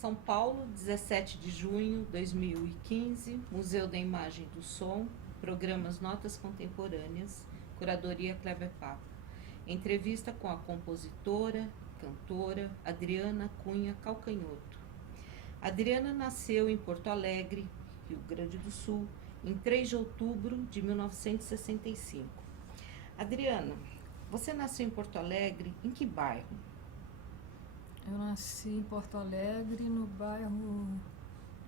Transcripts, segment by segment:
São Paulo, 17 de junho de 2015, Museu da Imagem e do Som, programas Notas Contemporâneas, curadoria Kleber Papo. Entrevista com a compositora, cantora Adriana Cunha Calcanhoto. Adriana nasceu em Porto Alegre, Rio Grande do Sul, em 3 de outubro de 1965. Adriana, você nasceu em Porto Alegre, em que bairro? Eu nasci em Porto Alegre, no bairro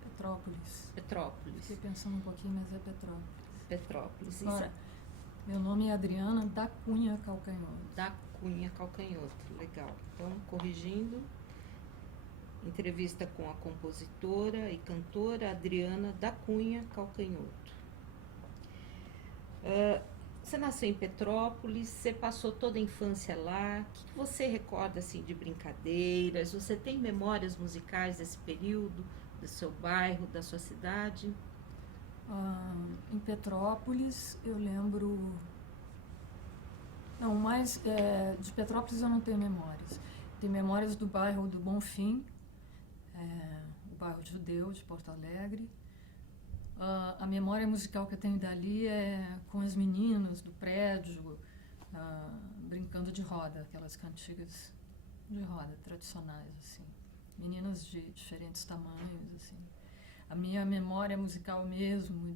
Petrópolis. Petrópolis. Fiquei pensando um pouquinho, mas é Petrópolis. Petrópolis. Agora, meu nome é Adriana da Cunha Calcanhoto. Da Cunha Calcanhoto, legal. Então, corrigindo, entrevista com a compositora e cantora Adriana da Cunha Calcanhoto. Você nasceu em Petrópolis, você passou toda a infância lá. O que você recorda assim de brincadeiras? Você tem memórias musicais desse período, do seu bairro, da sua cidade? Em Petrópolis, eu lembro... Não, mas de Petrópolis eu não tenho memórias. Tenho memórias do bairro do Bonfim, o bairro judeu de Porto Alegre. A memória musical que eu tenho dali é com as meninas do prédio, brincando de roda, aquelas cantigas de roda tradicionais, assim. Meninas de diferentes tamanhos, assim. A minha memória musical mesmo,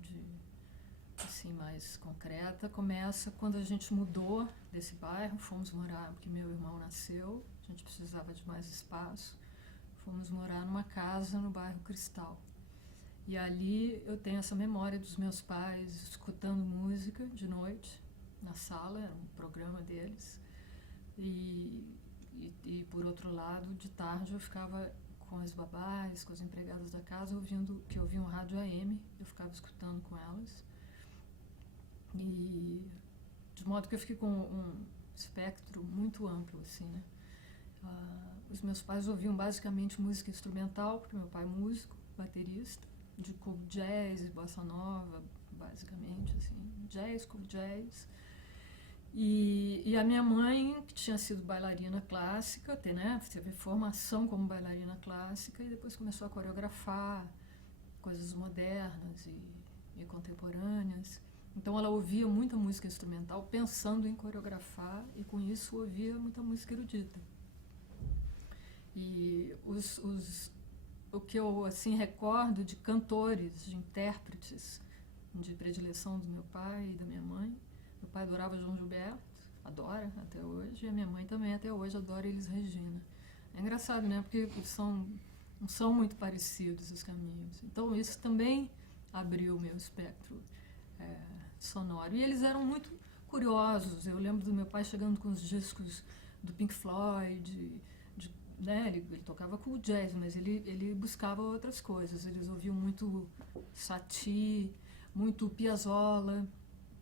assim, mais concreta, começa quando a gente mudou desse bairro, fomos morar, porque meu irmão nasceu, a gente precisava de mais espaço, fomos morar numa casa no bairro Cristal. E ali eu tenho essa memória dos meus pais escutando música de noite, na sala, era um programa deles. E por outro lado, de tarde eu ficava com as babás, com as empregadas da casa, que ouviam um rádio AM, eu ficava escutando com elas. E de modo que eu fiquei com um espectro muito amplo, assim, né? Os meus pais ouviam basicamente música instrumental, porque meu pai é músico, baterista, de cool jazz e bossa nova, basicamente, assim, jazz, cool jazz. E a minha mãe, que tinha sido bailarina clássica, teve formação como bailarina clássica e depois começou a coreografar coisas modernas e contemporâneas. Então ela ouvia muita música instrumental pensando em coreografar e com isso ouvia muita música erudita. E o que eu assim recordo de cantores, de intérpretes de predileção do meu pai e da minha mãe. Meu pai adorava João Gilberto, adora até hoje, e a minha mãe também até hoje adora Elis Regina. É engraçado, né? Porque não são muito parecidos os caminhos. Então isso também abriu o meu espectro sonoro. E eles eram muito curiosos. Eu lembro do meu pai chegando com os discos do Pink Floyd, né? Ele tocava cool jazz, mas ele buscava outras coisas. Eles ouviam muito Satie, muito Piazzolla.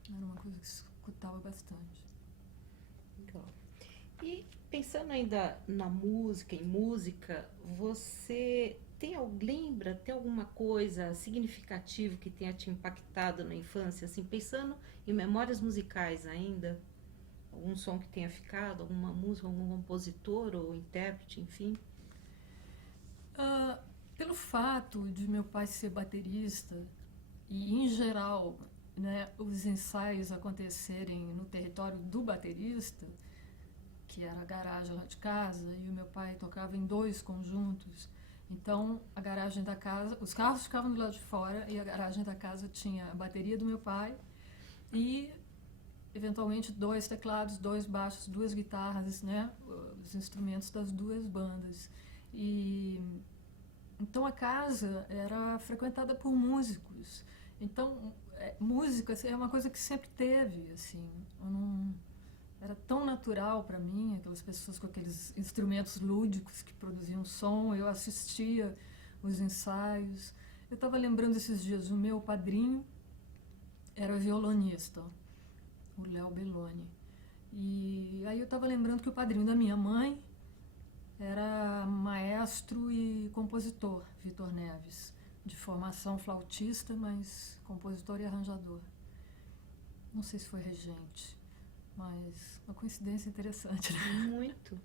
Era uma coisa que se escutava bastante. Legal. E pensando ainda na música, em música, você lembra, tem alguma coisa significativa que tenha te impactado na infância? Assim, pensando em memórias musicais ainda, algum som que tenha ficado, alguma música, algum compositor ou intérprete, enfim? Pelo fato de meu pai ser baterista e, em geral, né, os ensaios acontecerem no território do baterista, que era a garagem lá de casa, e o meu pai tocava em 2 conjuntos. Então, a garagem da casa, os carros ficavam do lado de fora e a garagem da casa tinha a bateria do meu pai e, eventualmente, 2 teclados, 2 baixos, 2 guitarras, né, os instrumentos das 2 bandas. Então, a casa era frequentada por músicos. Então, música assim, é uma coisa que sempre teve, assim. Era tão natural para mim, aquelas pessoas com aqueles instrumentos lúdicos que produziam som. Eu assistia os ensaios. Eu estava lembrando esses dias, o meu padrinho era violonista, o Léo Belloni. E aí eu estava lembrando que o padrinho da minha mãe era maestro e compositor, Vitor Neves, de formação flautista, mas compositor e arranjador. Não sei se foi regente, mas uma coincidência interessante, né? Muito.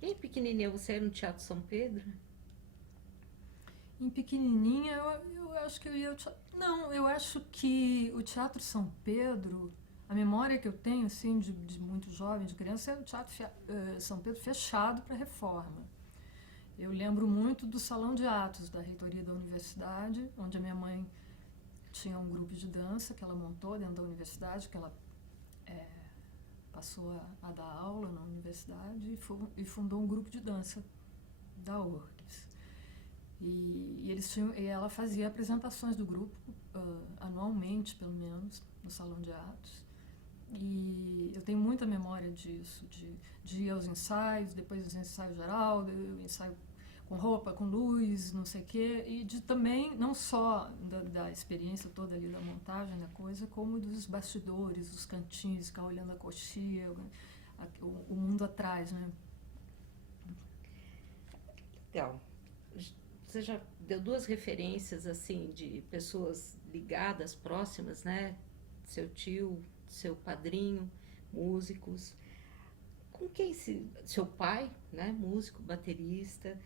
E aí, pequenininha, você era no Teatro São Pedro? Em pequenininha, eu acho que eu ia ao teatro. Não, eu acho que o Teatro São Pedro, a memória que eu tenho, assim, de muito jovem, de criança, é o Teatro São Pedro fechado para reforma. Eu lembro muito do Salão de Atos da reitoria da universidade, onde a minha mãe tinha um grupo de dança que ela montou dentro da universidade, que ela passou a dar aula na universidade e fundou um grupo de dança da URGS. E ela fazia apresentações do grupo anualmente, pelo menos, no Salão de Atos. E eu tenho muita memória disso, de ir aos ensaios, depois dos ensaios geral, ensaio com roupa, com luz, não sei o quê, e de também, não só da experiência toda ali da montagem da coisa, como dos bastidores, dos cantinhos, ficar olhando a coxia, o mundo atrás, né? Legal. Você já deu duas referências, assim, de pessoas ligadas, próximas, né? Seu tio, seu padrinho, músicos. Com quem seu pai, né? Músico, baterista.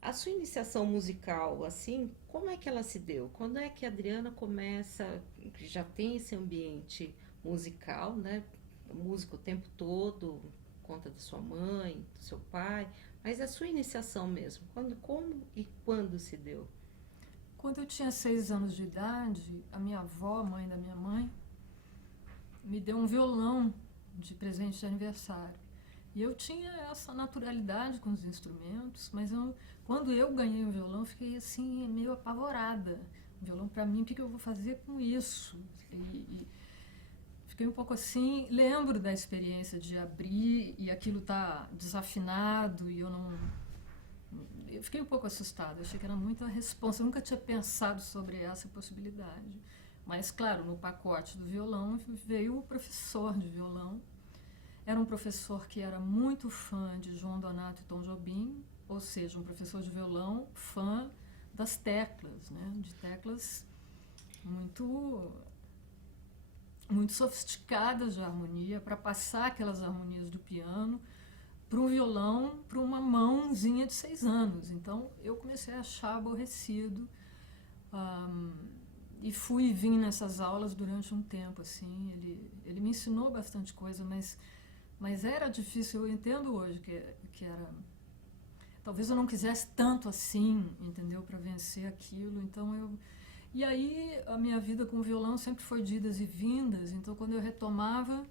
A sua iniciação musical, assim, como é que ela se deu? Quando é que a Adriana começa, já tem esse ambiente musical, né? Música o tempo todo, conta da sua mãe, do seu pai, mas a sua iniciação mesmo, como e quando se deu? Quando eu tinha 6 anos de idade, a minha avó, mãe da minha mãe, me deu um violão de presente de aniversário. E eu tinha essa naturalidade com os instrumentos, mas quando eu ganhei o violão, eu fiquei assim, meio apavorada. O violão, para mim, o que eu vou fazer com isso? E fiquei um pouco assim. Lembro da experiência de abrir e aquilo tá desafinado e eu não. Eu fiquei um pouco assustada, achei que era muita responsa. Eu nunca tinha pensado sobre essa possibilidade. Mas, claro, no pacote do violão veio o professor de violão. Era um professor que era muito fã de João Donato e Tom Jobim, ou seja, um professor de violão fã das teclas, né? De teclas muito, muito sofisticadas de harmonia, para passar aquelas harmonias do piano para um violão, para uma mãozinha de 6 anos. Então eu comecei a achar aborrecido e fui e vim nessas aulas durante um tempo. Assim, ele me ensinou bastante coisa, mas era difícil. Eu entendo hoje que era. Talvez eu não quisesse tanto assim, entendeu, para vencer aquilo. Então e aí a minha vida com o violão sempre foi de idas e vindas. Então quando eu retomava,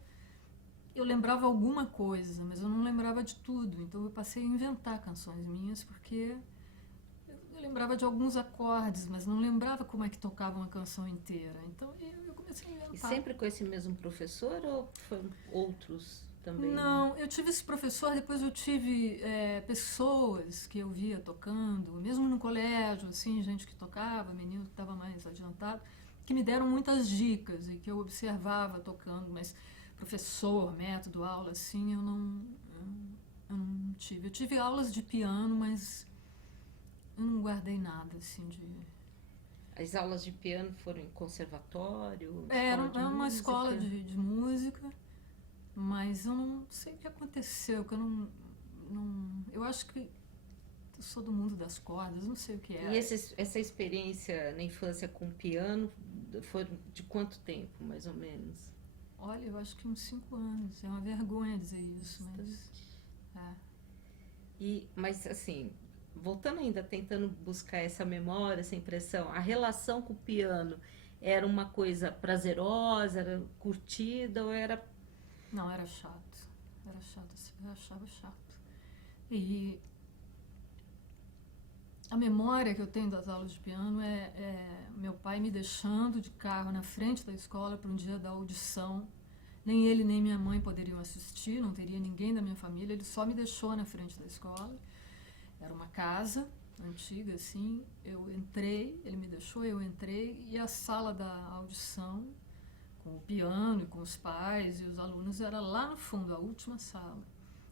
eu lembrava alguma coisa, mas eu não lembrava de tudo. Então eu passei a inventar canções minhas, porque eu lembrava de alguns acordes, mas não lembrava como é que tocava uma canção inteira. Então eu comecei a inventar. E sempre com esse mesmo professor ou foram outros também? Não, eu tive esse professor, depois eu tive pessoas que eu via tocando, mesmo no colégio, assim, gente que tocava, menino que estava mais adiantado, que me deram muitas dicas e que eu observava tocando, mas professor, método, aula, assim, eu não tive. Eu tive aulas de piano, mas eu não guardei nada, assim, de... As aulas de piano foram em conservatório? Era uma escola de música, mas eu não sei o que aconteceu, que eu não... Eu acho que eu sou do mundo das cordas, não sei o que é. E essa experiência na infância com piano foi de quanto tempo, mais ou menos? Olha, eu acho que uns 5 anos. É uma vergonha dizer isso, mas... Mas, assim, voltando ainda, tentando buscar essa memória, essa impressão, a relação com o piano era uma coisa prazerosa, era curtida ou era... Não, era chato. Era chato, eu achava chato. E a memória que eu tenho das aulas de piano é meu pai me deixando de carro na frente da escola para um dia da audição. Nem ele nem minha mãe poderiam assistir, não teria ninguém da minha família, ele só me deixou na frente da escola. Era uma casa antiga, assim, eu entrei, ele me deixou, eu entrei, e a sala da audição, com o piano e com os pais e os alunos, era lá no fundo, a última sala.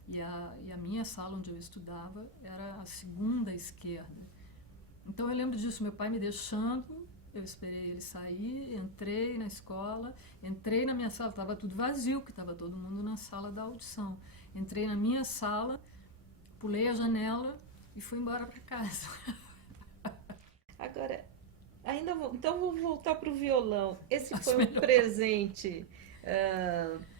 E a minha sala, onde eu estudava, era a segunda esquerda. Então eu lembro disso, meu pai me deixando, eu esperei ele sair, entrei na escola, entrei na minha sala, estava tudo vazio, porque estava todo mundo na sala da audição. Entrei na minha sala, pulei a janela e fui embora para casa. Então vou voltar para o violão. Esse Acho foi um melhor. presente,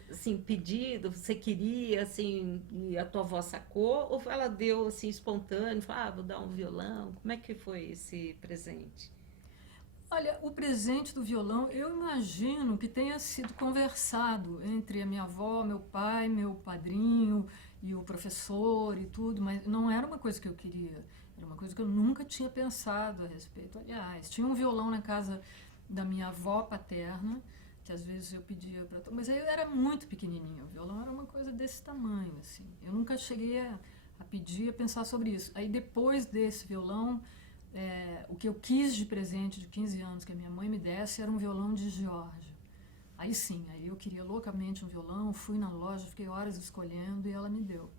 assim, pedido, você queria, assim, e a tua avó sacou? Ou ela deu, assim, espontâneo, falou, vou dar um violão? Como é que foi esse presente? Olha, o presente do violão, eu imagino que tenha sido conversado entre a minha avó, meu pai, meu padrinho e o professor e tudo, mas não era uma coisa que eu queria. Era uma coisa que eu nunca tinha pensado a respeito. Aliás, tinha um violão na casa da minha avó paterna, que às vezes eu pedia para... Mas aí eu era muito pequenininha, o violão era uma coisa desse tamanho, assim. Eu nunca cheguei a pedir, a pensar sobre isso. Aí depois desse violão, o que eu quis de presente de 15 anos que a minha mãe me desse era um violão de Geórgia. Aí sim, aí eu queria loucamente um violão, fui na loja, fiquei horas escolhendo e ela me deu.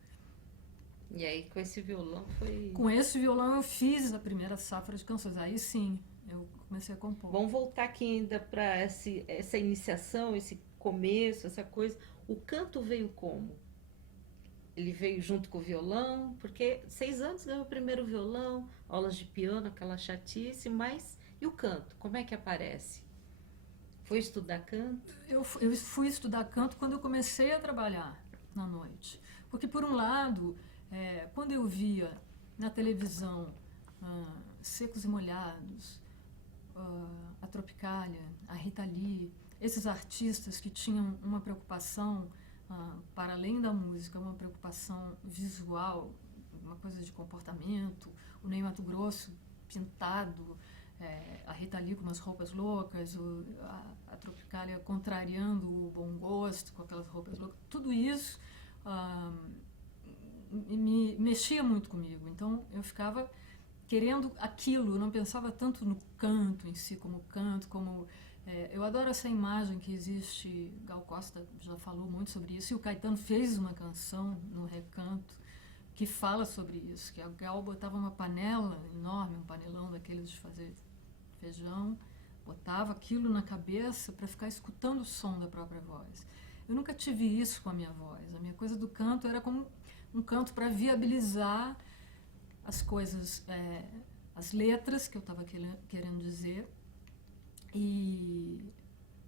E aí, com esse violão foi... Com esse violão eu fiz a primeira safra de canções. Aí sim, eu comecei a compor. Vamos voltar aqui ainda para essa iniciação, esse começo, essa coisa. O canto veio como? Ele veio junto com o violão, porque 6 anos ganhou o primeiro violão, aulas de piano, aquela chatice, mas e o canto? Como é que aparece? Foi estudar canto? Eu fui estudar canto quando eu comecei a trabalhar na noite. Porque, por um lado, quando eu via na televisão Secos e Molhados, a Tropicália, a Rita Lee, esses artistas que tinham uma preocupação, para além da música, uma preocupação visual, uma coisa de comportamento, o Ney Matogrosso pintado, a Rita Lee com umas roupas loucas, a Tropicália contrariando o bom gosto com aquelas roupas loucas, tudo isso me mexia muito comigo. Então eu ficava querendo aquilo, eu não pensava tanto no canto em si, como canto, como... eu adoro essa imagem que existe, Gal Costa já falou muito sobre isso, e o Caetano fez uma canção no Recanto que fala sobre isso, que a Gal botava uma panela enorme, um panelão daqueles de fazer feijão, botava aquilo na cabeça para ficar escutando o som da própria voz. Eu nunca tive isso com a minha voz. A minha coisa do canto era como um canto para viabilizar as coisas, as letras que eu estava querendo dizer, e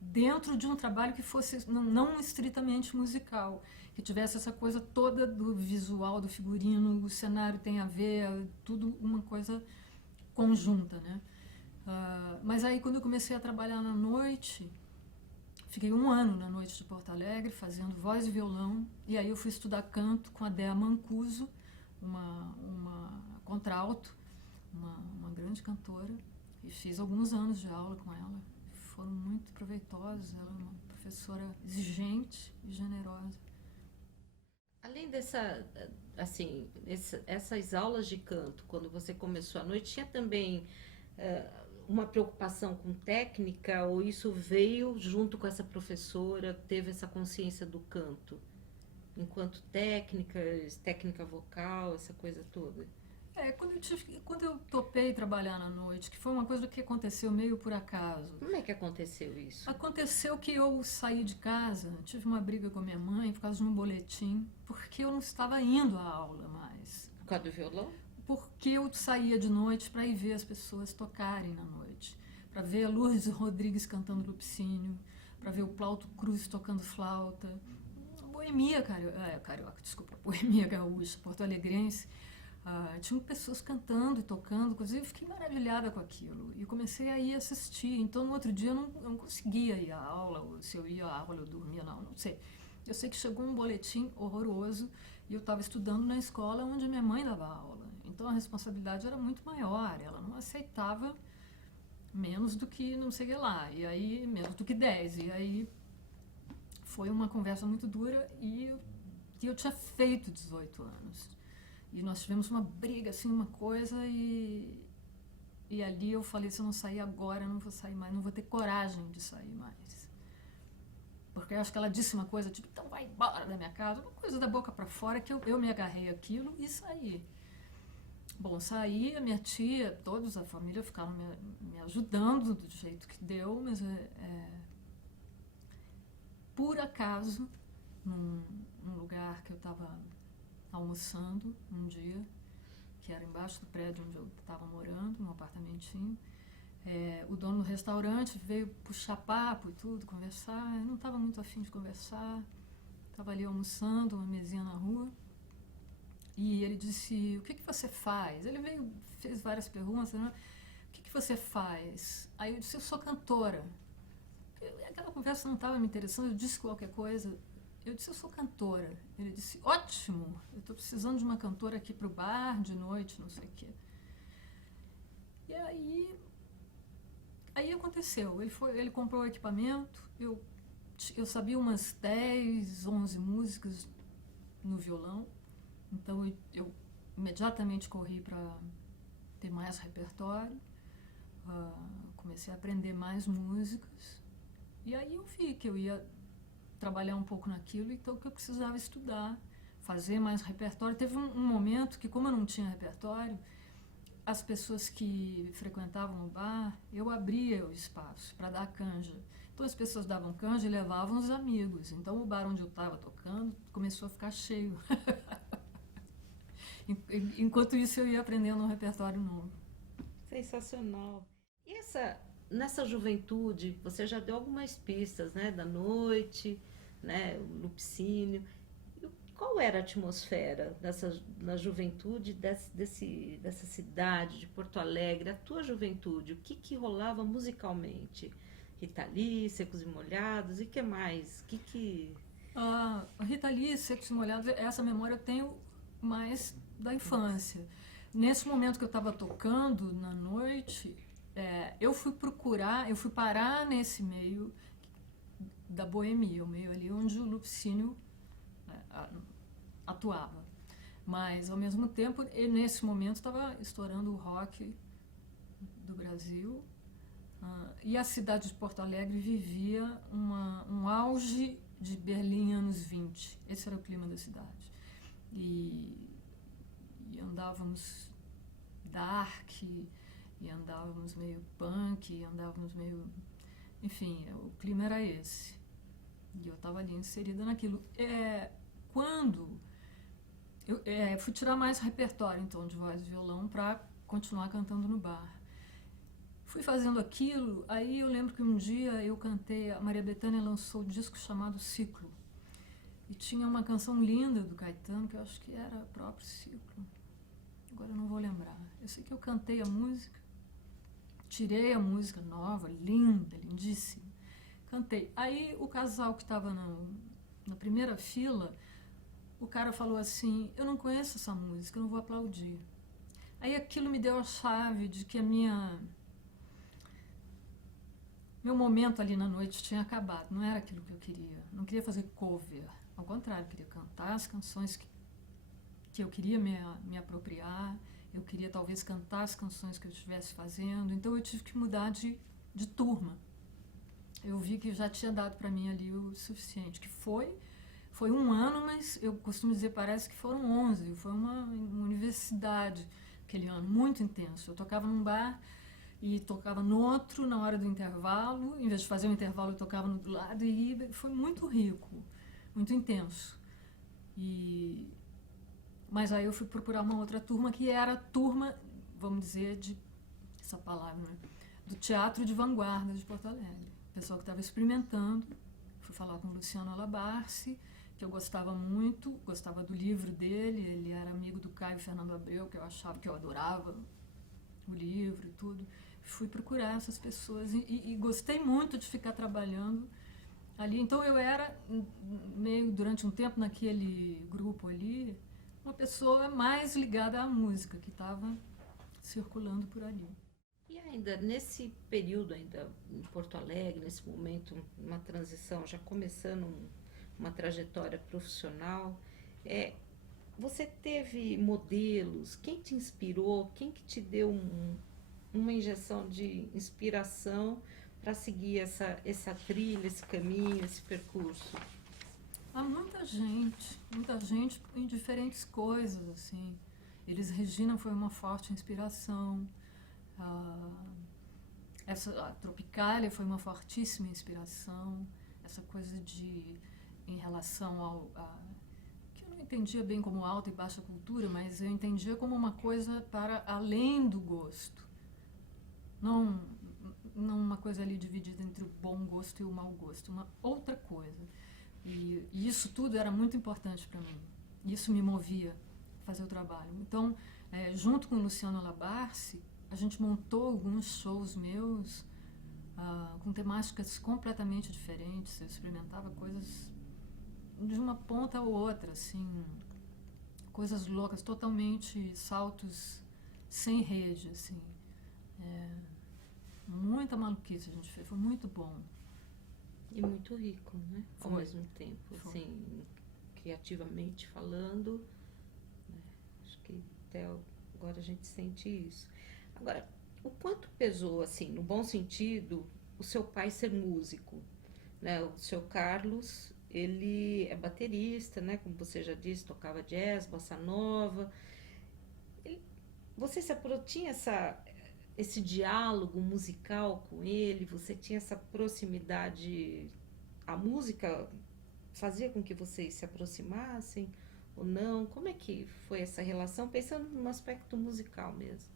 dentro de um trabalho que fosse não estritamente musical, que tivesse essa coisa toda do visual, do figurino, o cenário tem a ver, tudo uma coisa conjunta, né? Mas aí quando eu comecei a trabalhar na noite, fiquei 1 ano na noite de Porto Alegre fazendo voz e violão, e aí eu fui estudar canto com a Dea Mancuso, uma contralto, uma grande cantora, e fiz alguns anos de aula com ela. Foram muito proveitosos, ela é uma professora exigente e generosa. Além dessa, assim, essas aulas de canto, quando você começou à noite, tinha também uma preocupação com técnica, ou isso veio junto com essa professora, teve essa consciência do canto? Enquanto técnica vocal, essa coisa toda. Quando eu topei trabalhar na noite, que foi uma coisa que aconteceu meio por acaso. Como é que aconteceu isso? Aconteceu que eu saí de casa, tive uma briga com a minha mãe por causa de um boletim, porque eu não estava indo à aula mais. Por causa do violão? Porque eu saía de noite para ir ver as pessoas tocarem na noite, para ver a Lourdes Rodrigues cantando Lupicínio, para ver o Plauto Cruz tocando flauta, boemia carioca, desculpa, boemia gaúcha, porto-alegrense. Tinham pessoas cantando e tocando, inclusive eu fiquei maravilhada com aquilo e comecei a ir assistir. Então no outro dia eu não conseguia ir à aula, ou se eu ia à aula eu dormia, não sei. Eu sei que chegou um boletim horroroso e eu estava estudando na escola onde minha mãe dava aula. Então a responsabilidade era muito maior, ela não aceitava menos do que não sei o que lá, e aí menos do que 10. E aí foi uma conversa muito dura e eu tinha feito 18 anos. E nós tivemos uma briga, assim, uma coisa, e ali eu falei, se eu não sair agora, eu não vou sair mais, não vou ter coragem de sair mais. Porque eu acho que ela disse uma coisa, tipo, então vai embora da minha casa, uma coisa da boca para fora, que eu me agarrei aquilo e saí. Bom, saí, a minha tia, todos, a família ficaram me ajudando do jeito que deu, mas por acaso, num lugar que eu estava almoçando um dia, que era embaixo do prédio onde eu estava morando, num apartamentinho, O dono do restaurante veio puxar papo e tudo, conversar. Eu não estava muito afim de conversar. Estava ali almoçando, uma mesinha na rua. E ele disse, o que você faz? Ele veio, fez várias perguntas, né? O que você faz? Aí eu disse, eu sou cantora. Aquela conversa não estava me interessando, eu disse qualquer coisa. Eu disse, eu sou cantora. Ele disse, ótimo, eu estou precisando de uma cantora aqui para o bar, de noite, não sei o quê. E aí aconteceu, ele comprou o equipamento, eu sabia umas 10, 11 músicas no violão, então eu imediatamente corri para ter mais repertório, comecei a aprender mais músicas, e aí eu vi que eu ia trabalhar um pouco naquilo, então que eu precisava estudar, fazer mais repertório. Teve um momento que, como eu não tinha repertório, as pessoas que frequentavam o bar, eu abria o espaço para dar canja. Então as pessoas davam canja e levavam os amigos. Então o bar onde eu estava tocando começou a ficar cheio. Enquanto isso eu ia aprendendo um repertório novo. Sensacional. E nessa juventude, você já deu algumas pistas, né? Da noite, né? O Lupicínio. Qual era a atmosfera na juventude dessa cidade de Porto Alegre, a tua juventude? O que rolava musicalmente? Rita Lee, Secos e Molhados, e que mais? Rita Lee, Secos e Molhados, essa memória eu tenho mais da infância. Nesse momento que eu estava tocando na noite, eu fui parar nesse meio da boemia, o meio ali onde o Lupicínio atuava. Mas, ao mesmo tempo, nesse momento estava estourando o rock do Brasil, e a cidade de Porto Alegre vivia um auge de Berlim anos 20. Esse era o clima da cidade. E andávamos dark, e andávamos meio punk, e andávamos meio... Enfim, o clima era esse. E eu estava ali inserida naquilo. Quando eu fui tirar mais repertório, então, de voz e violão para continuar cantando no bar. Fui fazendo aquilo, aí eu lembro que um dia eu cantei, a Maria Bethânia lançou um disco chamado Ciclo. E tinha uma canção linda do Caetano, que eu acho que era o próprio Ciclo. Agora eu não vou lembrar. Eu sei que eu cantei a música, tirei a música nova, linda, lindíssima. Cantei. Aí o casal que estava na primeira fila, o cara falou assim, eu não conheço essa música, eu não vou aplaudir. Aí aquilo me deu a chave de que meu momento ali na noite tinha acabado, não era aquilo que eu queria. Não queria fazer cover, ao contrário, eu queria cantar as canções que eu queria me apropriar, eu queria talvez cantar as canções que eu estivesse fazendo, então eu tive que mudar de turma. Eu vi que já tinha dado para mim ali o suficiente, que foi um ano, mas eu costumo dizer, parece que foram 11, foi uma universidade aquele ano, muito intenso. Eu tocava num bar e tocava no outro na hora do intervalo, em vez de fazer um intervalo eu tocava no do lado, e foi muito rico, muito intenso. Mas aí eu fui procurar uma outra turma, que era a turma, vamos dizer, essa palavra, né? Do Teatro de Vanguarda de Porto Alegre. O pessoal que estava experimentando. Fui falar com o Luciano Alabarce, que eu gostava muito, gostava do livro dele, ele era amigo do Caio Fernando Abreu, que eu achava que eu adorava o livro e tudo. Fui procurar essas pessoas e gostei muito de ficar trabalhando ali. Então eu era, meio durante um tempo naquele grupo ali, uma pessoa mais ligada à música, que estava circulando por ali. E ainda nesse período ainda em Porto Alegre, nesse momento, uma transição, já começando uma trajetória profissional, você teve modelos? Quem te inspirou? Quem que te deu uma injeção de inspiração para seguir essa trilha, esse caminho, esse percurso? Há muita gente em diferentes coisas, assim. Elis Regina foi uma forte inspiração. A Tropicália foi uma fortíssima inspiração. Essa coisa em relação que eu não entendia bem como alta e baixa cultura, mas eu entendia como uma coisa para além do gosto. não uma coisa ali dividida entre o bom gosto e o mau gosto, uma outra coisa. E isso tudo era muito importante para mim. Isso me movia a fazer o trabalho. Então, junto com o Luciano Labarce, a gente montou alguns shows meus com temáticas completamente diferentes. Eu experimentava coisas de uma ponta a outra, assim, coisas loucas, totalmente saltos sem rede, assim. Muita maluquice a gente fez, foi muito bom. E muito rico, né? Ao Foi. mesmo tempo, Foi. assim, criativamente falando, né? Acho que até agora a gente sente isso. Agora, o quanto pesou, assim, no bom sentido, o seu pai ser músico, né? O seu Carlos, ele é baterista, né? Como você já disse, tocava jazz, bossa nova. Você tinha esse diálogo musical com ele? Você tinha essa proximidade? A música fazia com que vocês se aproximassem ou não? Como é que foi essa relação, pensando no aspecto musical mesmo?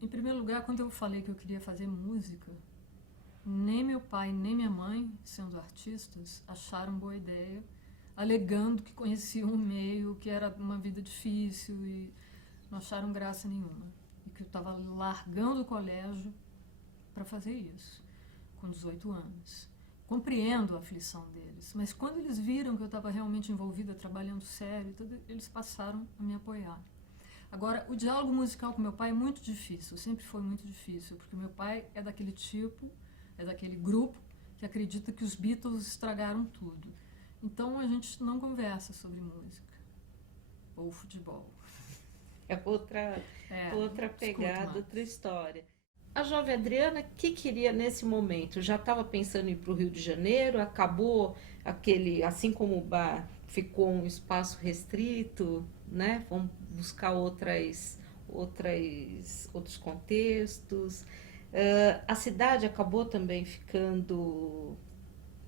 Em primeiro lugar, quando eu falei que eu queria fazer música, nem meu pai nem minha mãe, sendo artistas, acharam boa ideia, alegando que conheciam o meio, que era uma vida difícil e não acharam graça nenhuma. E que eu estava largando o colégio para fazer isso, com 18 anos. Compreendo a aflição deles, mas quando eles viram que eu estava realmente envolvida, trabalhando sério, tudo, eles passaram a me apoiar. Agora, o diálogo musical com meu pai é muito difícil, sempre foi muito difícil, porque meu pai é daquele tipo, é daquele grupo que acredita que os Beatles estragaram tudo. Então a gente não conversa sobre música ou futebol. É outra pegada, mais. outra história. A jovem Adriana, o que queria nesse momento? Já estava pensando em ir para o Rio de Janeiro? Acabou aquele, assim como o bar ficou um espaço restrito, né? Vamos buscar outros contextos. A cidade acabou também ficando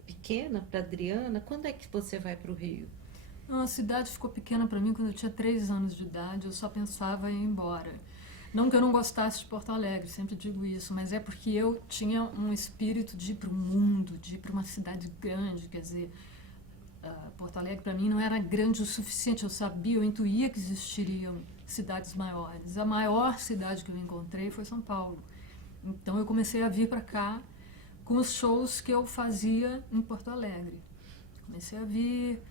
pequena para Adriana. Quando é que você vai para o Rio? Não, a cidade ficou pequena para mim quando eu tinha 3 anos de idade, eu só pensava em ir embora. Não que eu não gostasse de Porto Alegre, sempre digo isso, mas é porque eu tinha um espírito de ir para o mundo, de ir para uma cidade grande, quer dizer, Porto Alegre para mim não era grande o suficiente, eu sabia, eu intuía que existiriam cidades maiores. A maior cidade que eu encontrei foi São Paulo. Então eu comecei a vir para cá com os shows que eu fazia em Porto Alegre. Comecei a vir,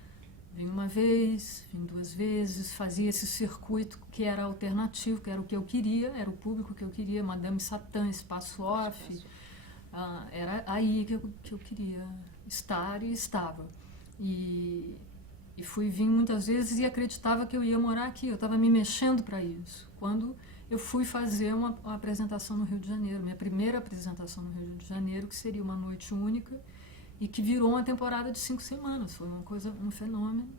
vim uma vez, vim 2 vezes, fazia esse circuito que era alternativo, que era o que eu queria, era o público que eu queria, Madame Satã, Espaço Off, era aí que eu queria estar e estava. E fui vir muitas vezes e acreditava que eu ia morar aqui, eu estava me mexendo para isso. Quando eu fui fazer uma apresentação no Rio de Janeiro, minha primeira apresentação no Rio de Janeiro, que seria uma noite única, e que virou uma temporada de 5 semanas, foi uma coisa, um fenômeno.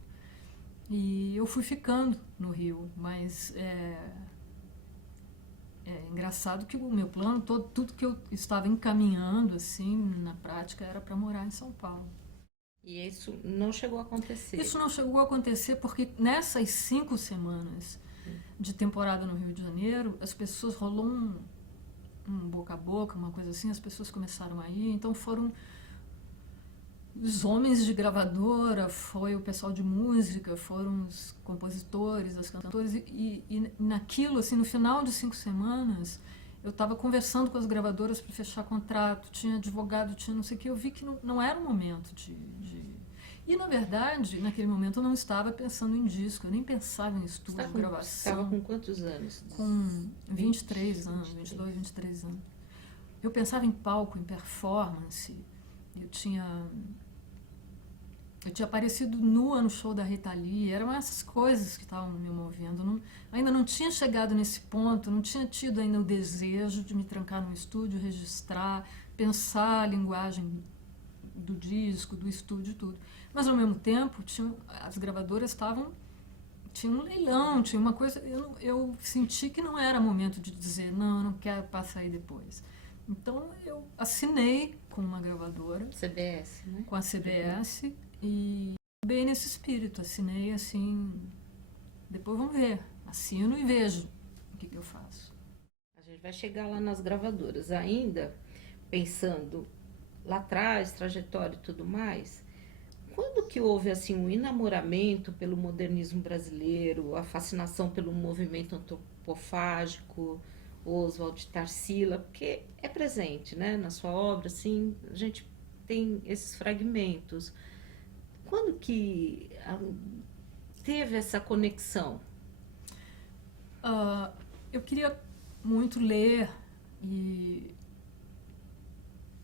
E eu fui ficando no Rio, mas é engraçado que o meu plano, tudo que eu estava encaminhando, assim, na prática, era para morar em São Paulo. E isso não chegou a acontecer? Isso não chegou a acontecer porque nessas 5 semanas de temporada no Rio de Janeiro, as pessoas, rolou um boca a boca, uma coisa assim, as pessoas começaram a ir, então foram os homens de gravadora, foi o pessoal de música, foram os compositores, as cantoras, e naquilo, assim, no final de 5 semanas, eu estava conversando com as gravadoras para fechar contrato, tinha advogado, tinha não sei o que, eu vi que não era o momento de... E, na verdade, naquele momento eu não estava pensando em disco, eu nem pensava em estúdio, gravação. Você estava com quantos anos? Com 23 anos, 22, 23 anos. Eu pensava em palco, em performance, eu tinha aparecido nua no show da Rita Lee, eram essas coisas que estavam me movendo. Ainda não tinha chegado nesse ponto, não tinha tido ainda o desejo de me trancar num estúdio, registrar, pensar a linguagem do disco, do estúdio e tudo. Mas, ao mesmo tempo, as gravadoras tinha um leilão, tinha uma coisa... Eu senti que não era momento de dizer, não, eu não quero passar aí depois. Então, eu assinei com uma gravadora. CBS, né? Com a CBS. E bem nesse espírito, assinei assim, depois vamos ver, assino e vejo o que eu faço. gente vai chegar lá nas gravadoras. Ainda pensando lá atrás, trajetória e tudo mais, quando que houve assim um enamoramento pelo modernismo brasileiro, a fascinação pelo movimento antropofágico, Oswald, Tarsila, porque é presente, né, na sua obra, assim, a gente tem esses fragmentos. Quando que teve essa conexão? Eu queria muito ler e,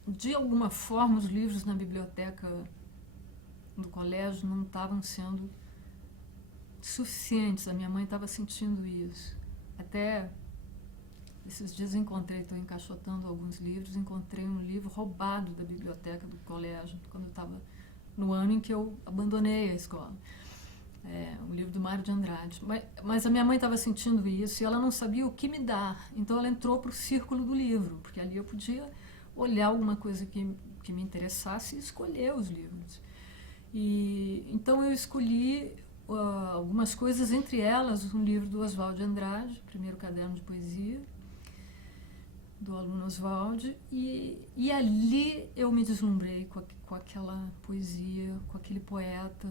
de alguma forma, os livros na biblioteca do colégio não estavam sendo suficientes. A minha mãe estava sentindo isso. Até esses dias estou encaixotando alguns livros, encontrei um livro roubado da biblioteca do colégio, quando eu estava no ano em que eu abandonei a escola. Um livro do Mário de Andrade. Mas a minha mãe estava sentindo isso e ela não sabia o que me dar. Então ela entrou para o círculo do livro, porque ali eu podia olhar alguma coisa que me interessasse e escolher os livros. E então eu escolhi algumas coisas, entre elas um livro do Oswald de Andrade, primeiro caderno de poesia, do aluno Oswald, e ali eu me deslumbrei com aquela poesia, com aquele poeta.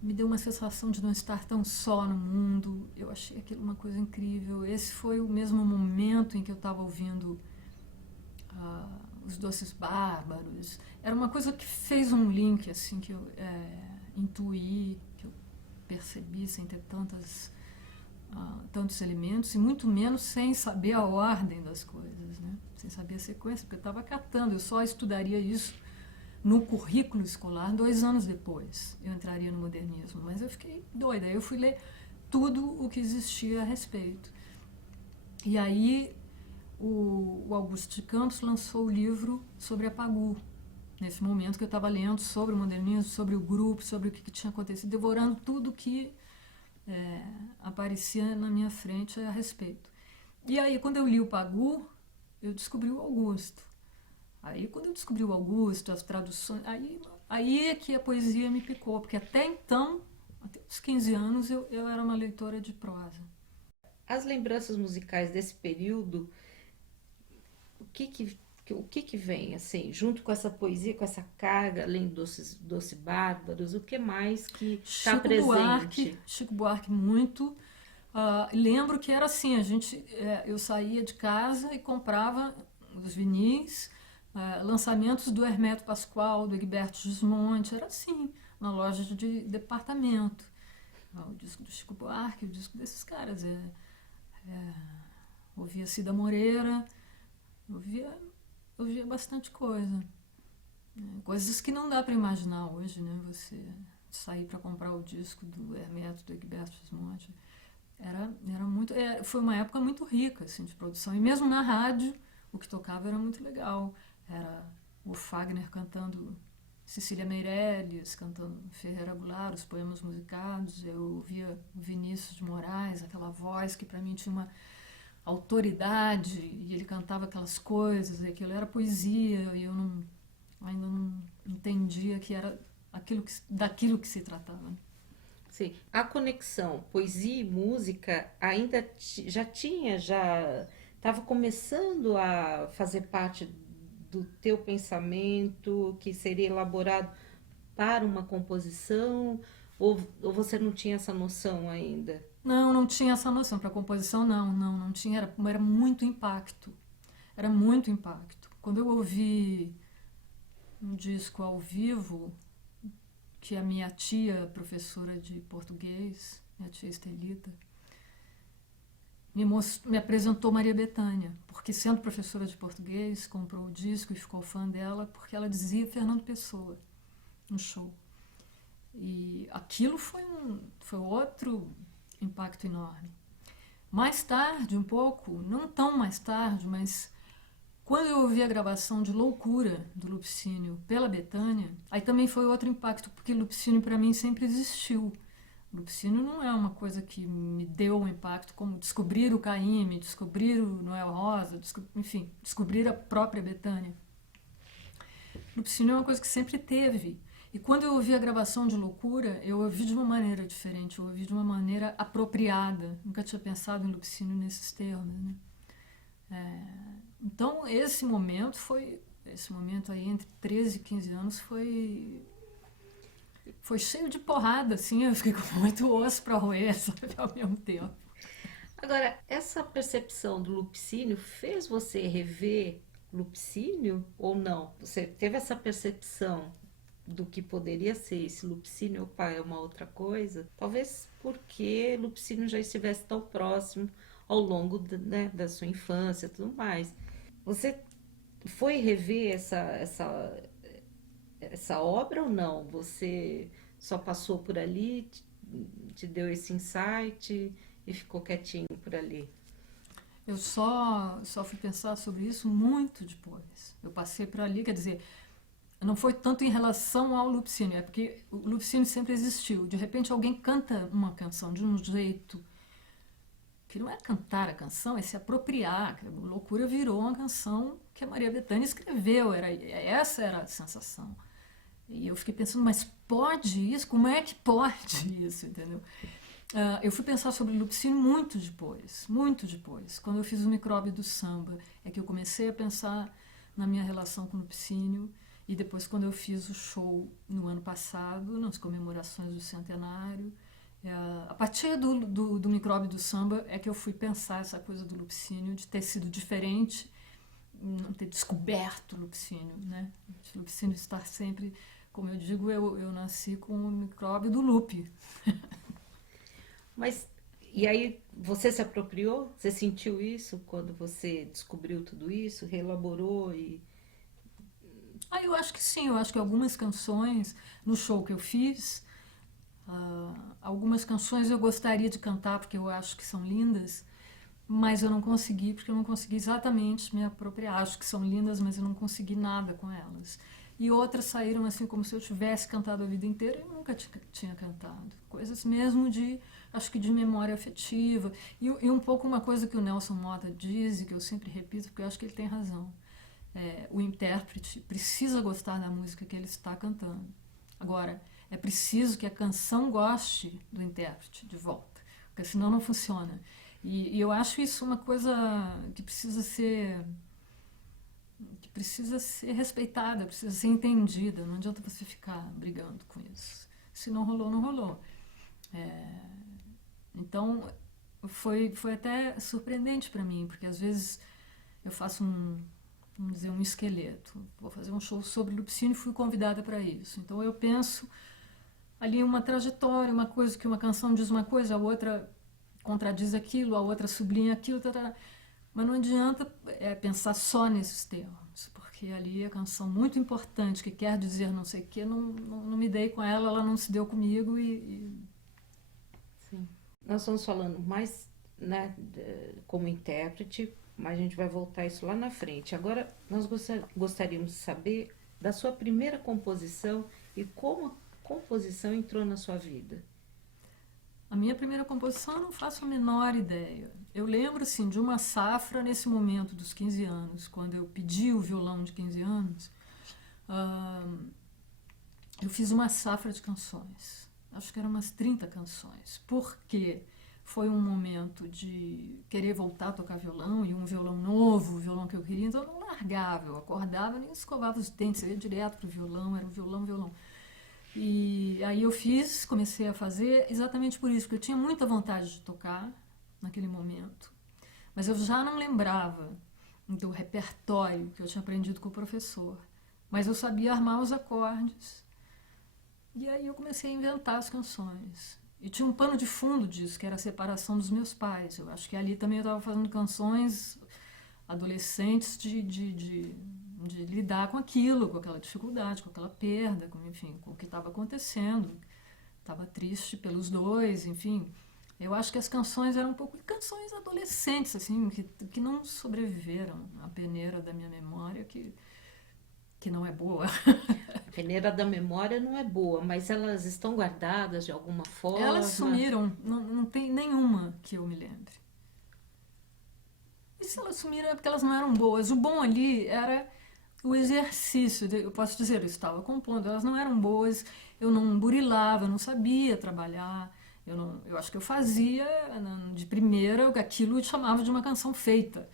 Me deu uma sensação de não estar tão só no mundo. Eu achei aquilo uma coisa incrível. Esse foi o mesmo momento em que eu estava ouvindo os Doces Bárbaros. Era uma coisa que fez um link, assim, que eu intuí, que eu percebi sem ter tantos elementos, e muito menos sem saber a ordem das coisas, né? Sem saber a sequência, porque eu estava catando. Eu só estudaria isso no currículo escolar 2 anos depois. Eu entraria no modernismo, mas eu fiquei doida. Eu fui ler tudo o que existia a respeito. E aí o Augusto de Campos lançou o livro sobre a Pagu, nesse momento que eu estava lendo sobre o modernismo, sobre o grupo, sobre o que tinha acontecido, devorando tudo que aparecia na minha frente a respeito. E aí, quando eu li o Pagu, eu descobri o Augusto. Aí, quando eu descobri o Augusto, as traduções, aí é que a poesia me picou, porque até então, até os 15 anos, eu era uma leitora de prosa. As lembranças musicais desse período, o que vem, assim, junto com essa poesia, com essa carga, além dos Doces Bárbaros, o que mais que está presente? Chico Buarque muito. Lembro que era assim, eu saía de casa e comprava os vinis, lançamentos do Hermeto Pascoal, do Egberto Gismonti, era assim, na loja de departamento. O disco do Chico Buarque, o disco desses caras. Ouvia Cida Moreira, ouvia bastante coisa. Coisas que não dá para imaginar hoje, né? Você sair para comprar o disco do Hermeto, do Egberto Gismonti. Era muito, foi uma época muito rica, assim, de produção. E mesmo na rádio, o que tocava era muito legal. Era o Fagner cantando Cecília Meirelles, cantando Ferreira Goulart, os poemas musicados. Eu ouvia Vinícius de Moraes, aquela voz que para mim tinha uma autoridade, e ele cantava aquelas coisas, e aquilo era poesia, e eu ainda não entendia que era daquilo que se tratava. Sim, a conexão poesia e música ainda já estava começando a fazer parte do teu pensamento, que seria elaborado para uma composição, ou você não tinha essa noção ainda? Não tinha essa noção. Para composição, não tinha. Era muito impacto. Era muito impacto. Quando eu ouvi um disco ao vivo, que a minha tia, professora de português, minha tia Estelita, me apresentou Maria Bethânia, porque, sendo professora de português, comprou o disco e ficou fã dela, porque ela dizia Fernando Pessoa no show. E aquilo foi outro impacto enorme. Mais tarde, um pouco, não tão mais tarde, mas quando eu ouvi a gravação de Loucura, do Lupicínio, pela Bethânia, aí também foi outro impacto, porque Lupicínio para mim sempre existiu. Lupicínio não é uma coisa que me deu um impacto, como descobrir o Caymmi, descobrir o Noel Rosa, enfim, descobrir a própria Bethânia. Lupicínio é uma coisa que sempre teve. E quando eu ouvi a gravação de Loucura, eu ouvi de uma maneira diferente, eu ouvi de uma maneira apropriada. Nunca tinha pensado em Lupicínio nesses termos, né? Então, esse momento aí entre 13 e 15 anos foi cheio de porrada, assim, eu fiquei com muito osso para roer, sabe, ao mesmo tempo. Agora, essa percepção do Lupicínio fez você rever Lupicínio ou não? Você teve essa percepção do que poderia ser esse Lupicínio, opa, é uma outra coisa? Talvez porque Lupicínio já estivesse tão próximo ao longo né, da sua infância e tudo mais. Você foi rever essa obra ou não? Você só passou por ali, te deu esse insight e ficou quietinho por ali? Eu só fui pensar sobre isso muito depois. Eu passei por ali, quer dizer, não foi tanto em relação ao Lupicínio, é porque o Lupicínio sempre existiu. De repente alguém canta uma canção de um jeito que não é cantar a canção, é se apropriar. A Loucura virou uma canção que a Maria Bethânia escreveu, essa era a sensação. E eu fiquei pensando, mas pode isso? Como é que pode isso, entendeu? Eu fui pensar sobre o Lupicínio muito depois. Quando eu fiz o Micróbio do Samba, é que eu comecei a pensar na minha relação com o Lupicínio, e depois quando eu fiz o show no ano passado, nas comemorações do centenário, a partir do Micróbio do Samba é que eu fui pensar essa coisa do Lupicínio, de ter sido diferente, não ter descoberto o Lupicínio, né? O Lupicínio estar sempre, como eu digo, eu nasci com o micróbio do Lupe. Mas, e aí, você se apropriou? Você sentiu isso quando você descobriu tudo isso, reelaborou e... Eu acho que sim, eu acho que algumas canções, no show que eu fiz, algumas canções eu gostaria de cantar porque eu acho que são lindas, mas eu não consegui, porque eu não consegui exatamente me apropriar. Acho que são lindas, mas eu não consegui nada com elas. E outras saíram assim como se eu tivesse cantado a vida inteira e eu nunca tinha cantado. Coisas mesmo acho que de memória afetiva. E um pouco uma coisa que o Nelson Motta diz, e que eu sempre repito, porque eu acho que ele tem razão. O intérprete precisa gostar da música que ele está cantando. Agora, é preciso que a canção goste do intérprete de volta, porque senão não funciona. E eu acho isso uma coisa que precisa ser respeitada, precisa ser entendida. Não adianta você ficar brigando com isso. Se não rolou, não rolou. Então, foi até surpreendente para mim, porque às vezes eu faço vamos dizer, um esqueleto. Vou fazer um show sobre Lupicínio e fui convidada para isso. Então eu penso ali uma trajetória, uma coisa que uma canção diz uma coisa, a outra contradiz aquilo, a outra sublinha aquilo, mas não adianta pensar só nesses termos, porque ali a canção muito importante que quer dizer não sei o que, não me dei com ela não se deu comigo Sim. Nós estamos falando mais, né, como intérprete, mas a gente vai voltar isso lá na frente. Agora, nós gostaríamos de saber da sua primeira composição e como a composição entrou na sua vida. A minha primeira composição eu não faço a menor ideia. Eu lembro, assim, de uma safra nesse momento dos 15 anos, quando eu pedi o violão de 15 anos, eu fiz uma safra de canções. Acho que eram umas 30 canções. Por quê? Foi um momento de querer voltar a tocar violão, e um violão novo, o violão que eu queria, então eu não largava, eu acordava, nem escovava os dentes, eu ia direto pro violão, era o violão. E aí eu comecei a fazer exatamente por isso, porque eu tinha muita vontade de tocar naquele momento, mas eu já não lembrava do repertório que eu tinha aprendido com o professor, mas eu sabia armar os acordes, e aí eu comecei a inventar as canções. E tinha um pano de fundo disso, que era a separação dos meus pais. Eu acho que ali também eu estava fazendo canções adolescentes de lidar com aquilo, com aquela dificuldade, com aquela perda, com o que estava acontecendo. Estava triste pelos dois, enfim. Eu acho que as canções eram um pouco canções adolescentes, assim, que não sobreviveram à peneira da minha memória, que não é boa. A peneira da memória não é boa, mas elas estão guardadas de alguma forma? Elas sumiram, não tem nenhuma que eu me lembre. E se elas sumiram é porque elas não eram boas. O bom ali era o exercício, eu posso dizer, eu estava compondo, elas não eram boas, eu não burilava, eu não sabia trabalhar, eu acho que eu fazia de primeira aquilo que chamava de uma canção feita.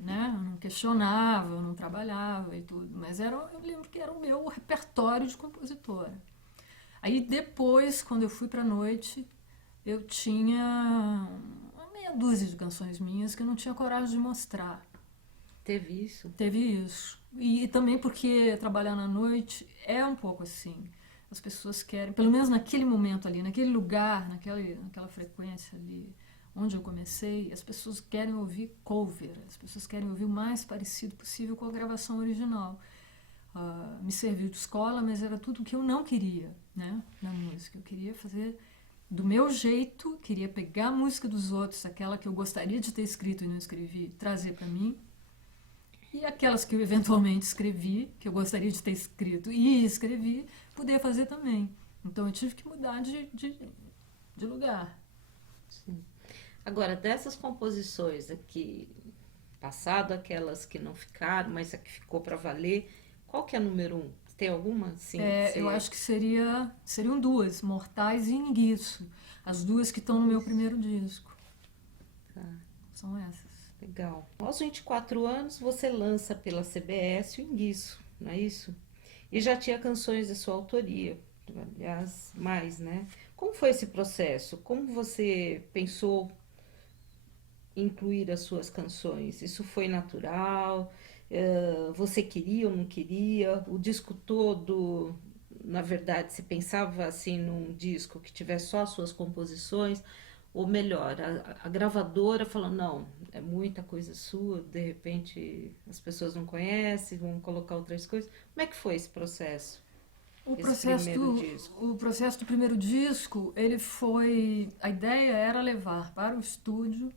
Né? Eu não questionava, eu não trabalhava e tudo, mas eu lembro que era o meu repertório de compositora. Aí depois, quando eu fui para a noite, eu tinha uma meia dúzia de canções minhas que eu não tinha coragem de mostrar. Teve isso? Teve isso. E também porque trabalhar na noite é um pouco assim. As pessoas querem, pelo menos naquele momento ali, naquele lugar, naquela frequência ali, onde eu comecei, as pessoas querem ouvir cover, as pessoas querem ouvir o mais parecido possível com a gravação original. Me serviu de escola, mas era tudo o que eu não queria, né, na música. Eu queria fazer do meu jeito, queria pegar a música dos outros, aquela que eu gostaria de ter escrito e não escrevi, trazer para mim, e aquelas que eu eventualmente escrevi, que eu gostaria de ter escrito e escrevi, poder fazer também. Então eu tive que mudar de lugar. Sim. Agora, dessas composições aqui, passado aquelas que não ficaram, mas a que ficou para valer, qual que é a número 1? Tem alguma? Sim, Eu acho que seriam duas, Mortais e Enguiço. As duas que estão no meu primeiro disco. Tá. São essas. Legal. Aos 24 anos, você lança pela CBS o Enguiço, não é isso? E já tinha canções de sua autoria, aliás, mais, né? Como foi esse processo? Como você pensou em incluir as suas canções? Isso foi natural? Você queria ou não queria? O disco todo, na verdade, se pensava assim num disco que tivesse só as suas composições? Ou melhor, a gravadora falou, não, é muita coisa sua, de repente as pessoas não conhecem, vão colocar outras coisas. Como é que foi esse processo? O Esse primeiro disco? o processo do primeiro disco, ele foi... A ideia era levar para o estúdio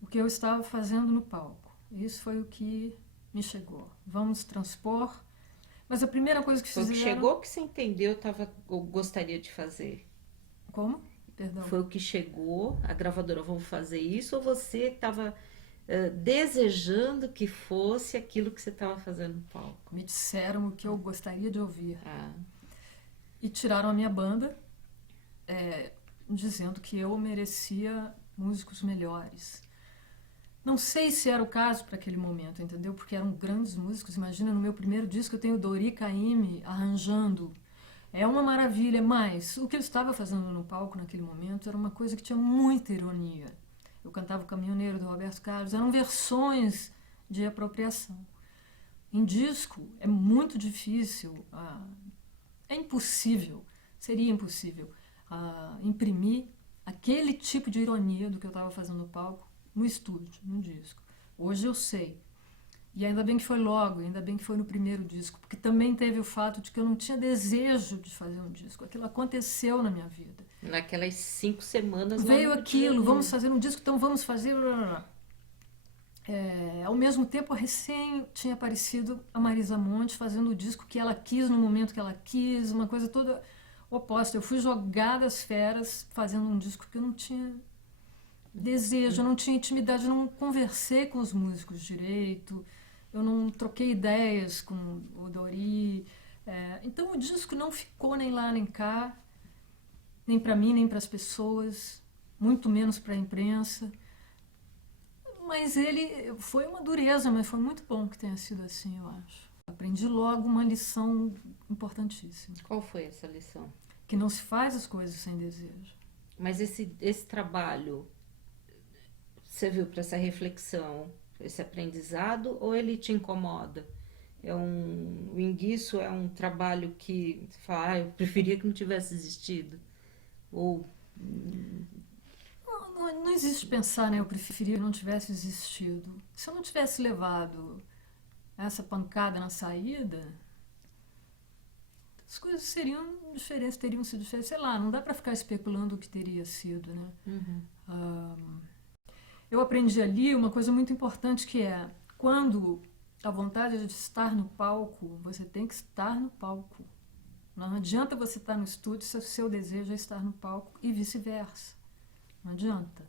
o que eu estava fazendo no palco. Isso foi o que me chegou. Vamos transpor. Mas a primeira coisa que Foi o que fizeram... chegou que você entendeu, ou gostaria de fazer? Como? Perdão. Foi o que chegou, a gravadora, vamos fazer isso, ou você estava desejando que fosse aquilo que você estava fazendo no palco? Me disseram o que eu gostaria de ouvir. Ah, E tiraram a minha banda, dizendo que eu merecia músicos melhores. Não sei se era o caso para aquele momento, entendeu? Porque eram grandes músicos. Imagina, no meu primeiro disco eu tenho Dori Caymmi arranjando. É uma maravilha, mas o que eu estava fazendo no palco naquele momento era uma coisa que tinha muita ironia. Eu cantava O Caminhoneiro, do Roberto Carlos, eram versões de apropriação. Em disco é muito difícil, é impossível, seria impossível imprimir aquele tipo de ironia do que eu estava fazendo no palco no estúdio, no disco. Hoje eu sei. E ainda bem que foi logo, ainda bem que foi no primeiro disco, porque também teve o fato de que eu não tinha desejo de fazer um disco. Aquilo aconteceu na minha vida. naquelas 5 semanas... Veio lá no aquilo, dia, vamos fazer um disco, então vamos fazer... ao mesmo tempo, recém tinha aparecido a Marisa Monte fazendo o disco que ela quis, no momento que ela quis, uma coisa toda oposta. Eu fui jogada às feras fazendo um disco que eu não tinha desejo, eu não tinha intimidade, eu não conversei com os músicos direito, eu não troquei ideias com o Dori. Então o disco não ficou nem lá nem cá, nem para mim, nem para as pessoas, muito menos para a imprensa. Mas ele foi uma dureza, mas foi muito bom que tenha sido assim, eu acho. Aprendi logo uma lição importantíssima. Qual foi essa lição? Que não se faz as coisas sem desejo. Mas esse trabalho serviu para essa reflexão, esse aprendizado, ou ele te incomoda? O Enguiço é um trabalho que você fala, eu preferia que não tivesse existido? Ou... Não existe pensar, né? Eu preferia que não tivesse existido. Se eu não tivesse levado essa pancada na saída, as coisas seriam diferentes, teriam sido diferentes. Sei lá, não dá para ficar especulando o que teria sido, né? Eu aprendi ali uma coisa muito importante que é, quando a vontade é de estar no palco, você tem que estar no palco. Não adianta você estar no estúdio se o seu desejo é estar no palco e vice-versa. Não adianta.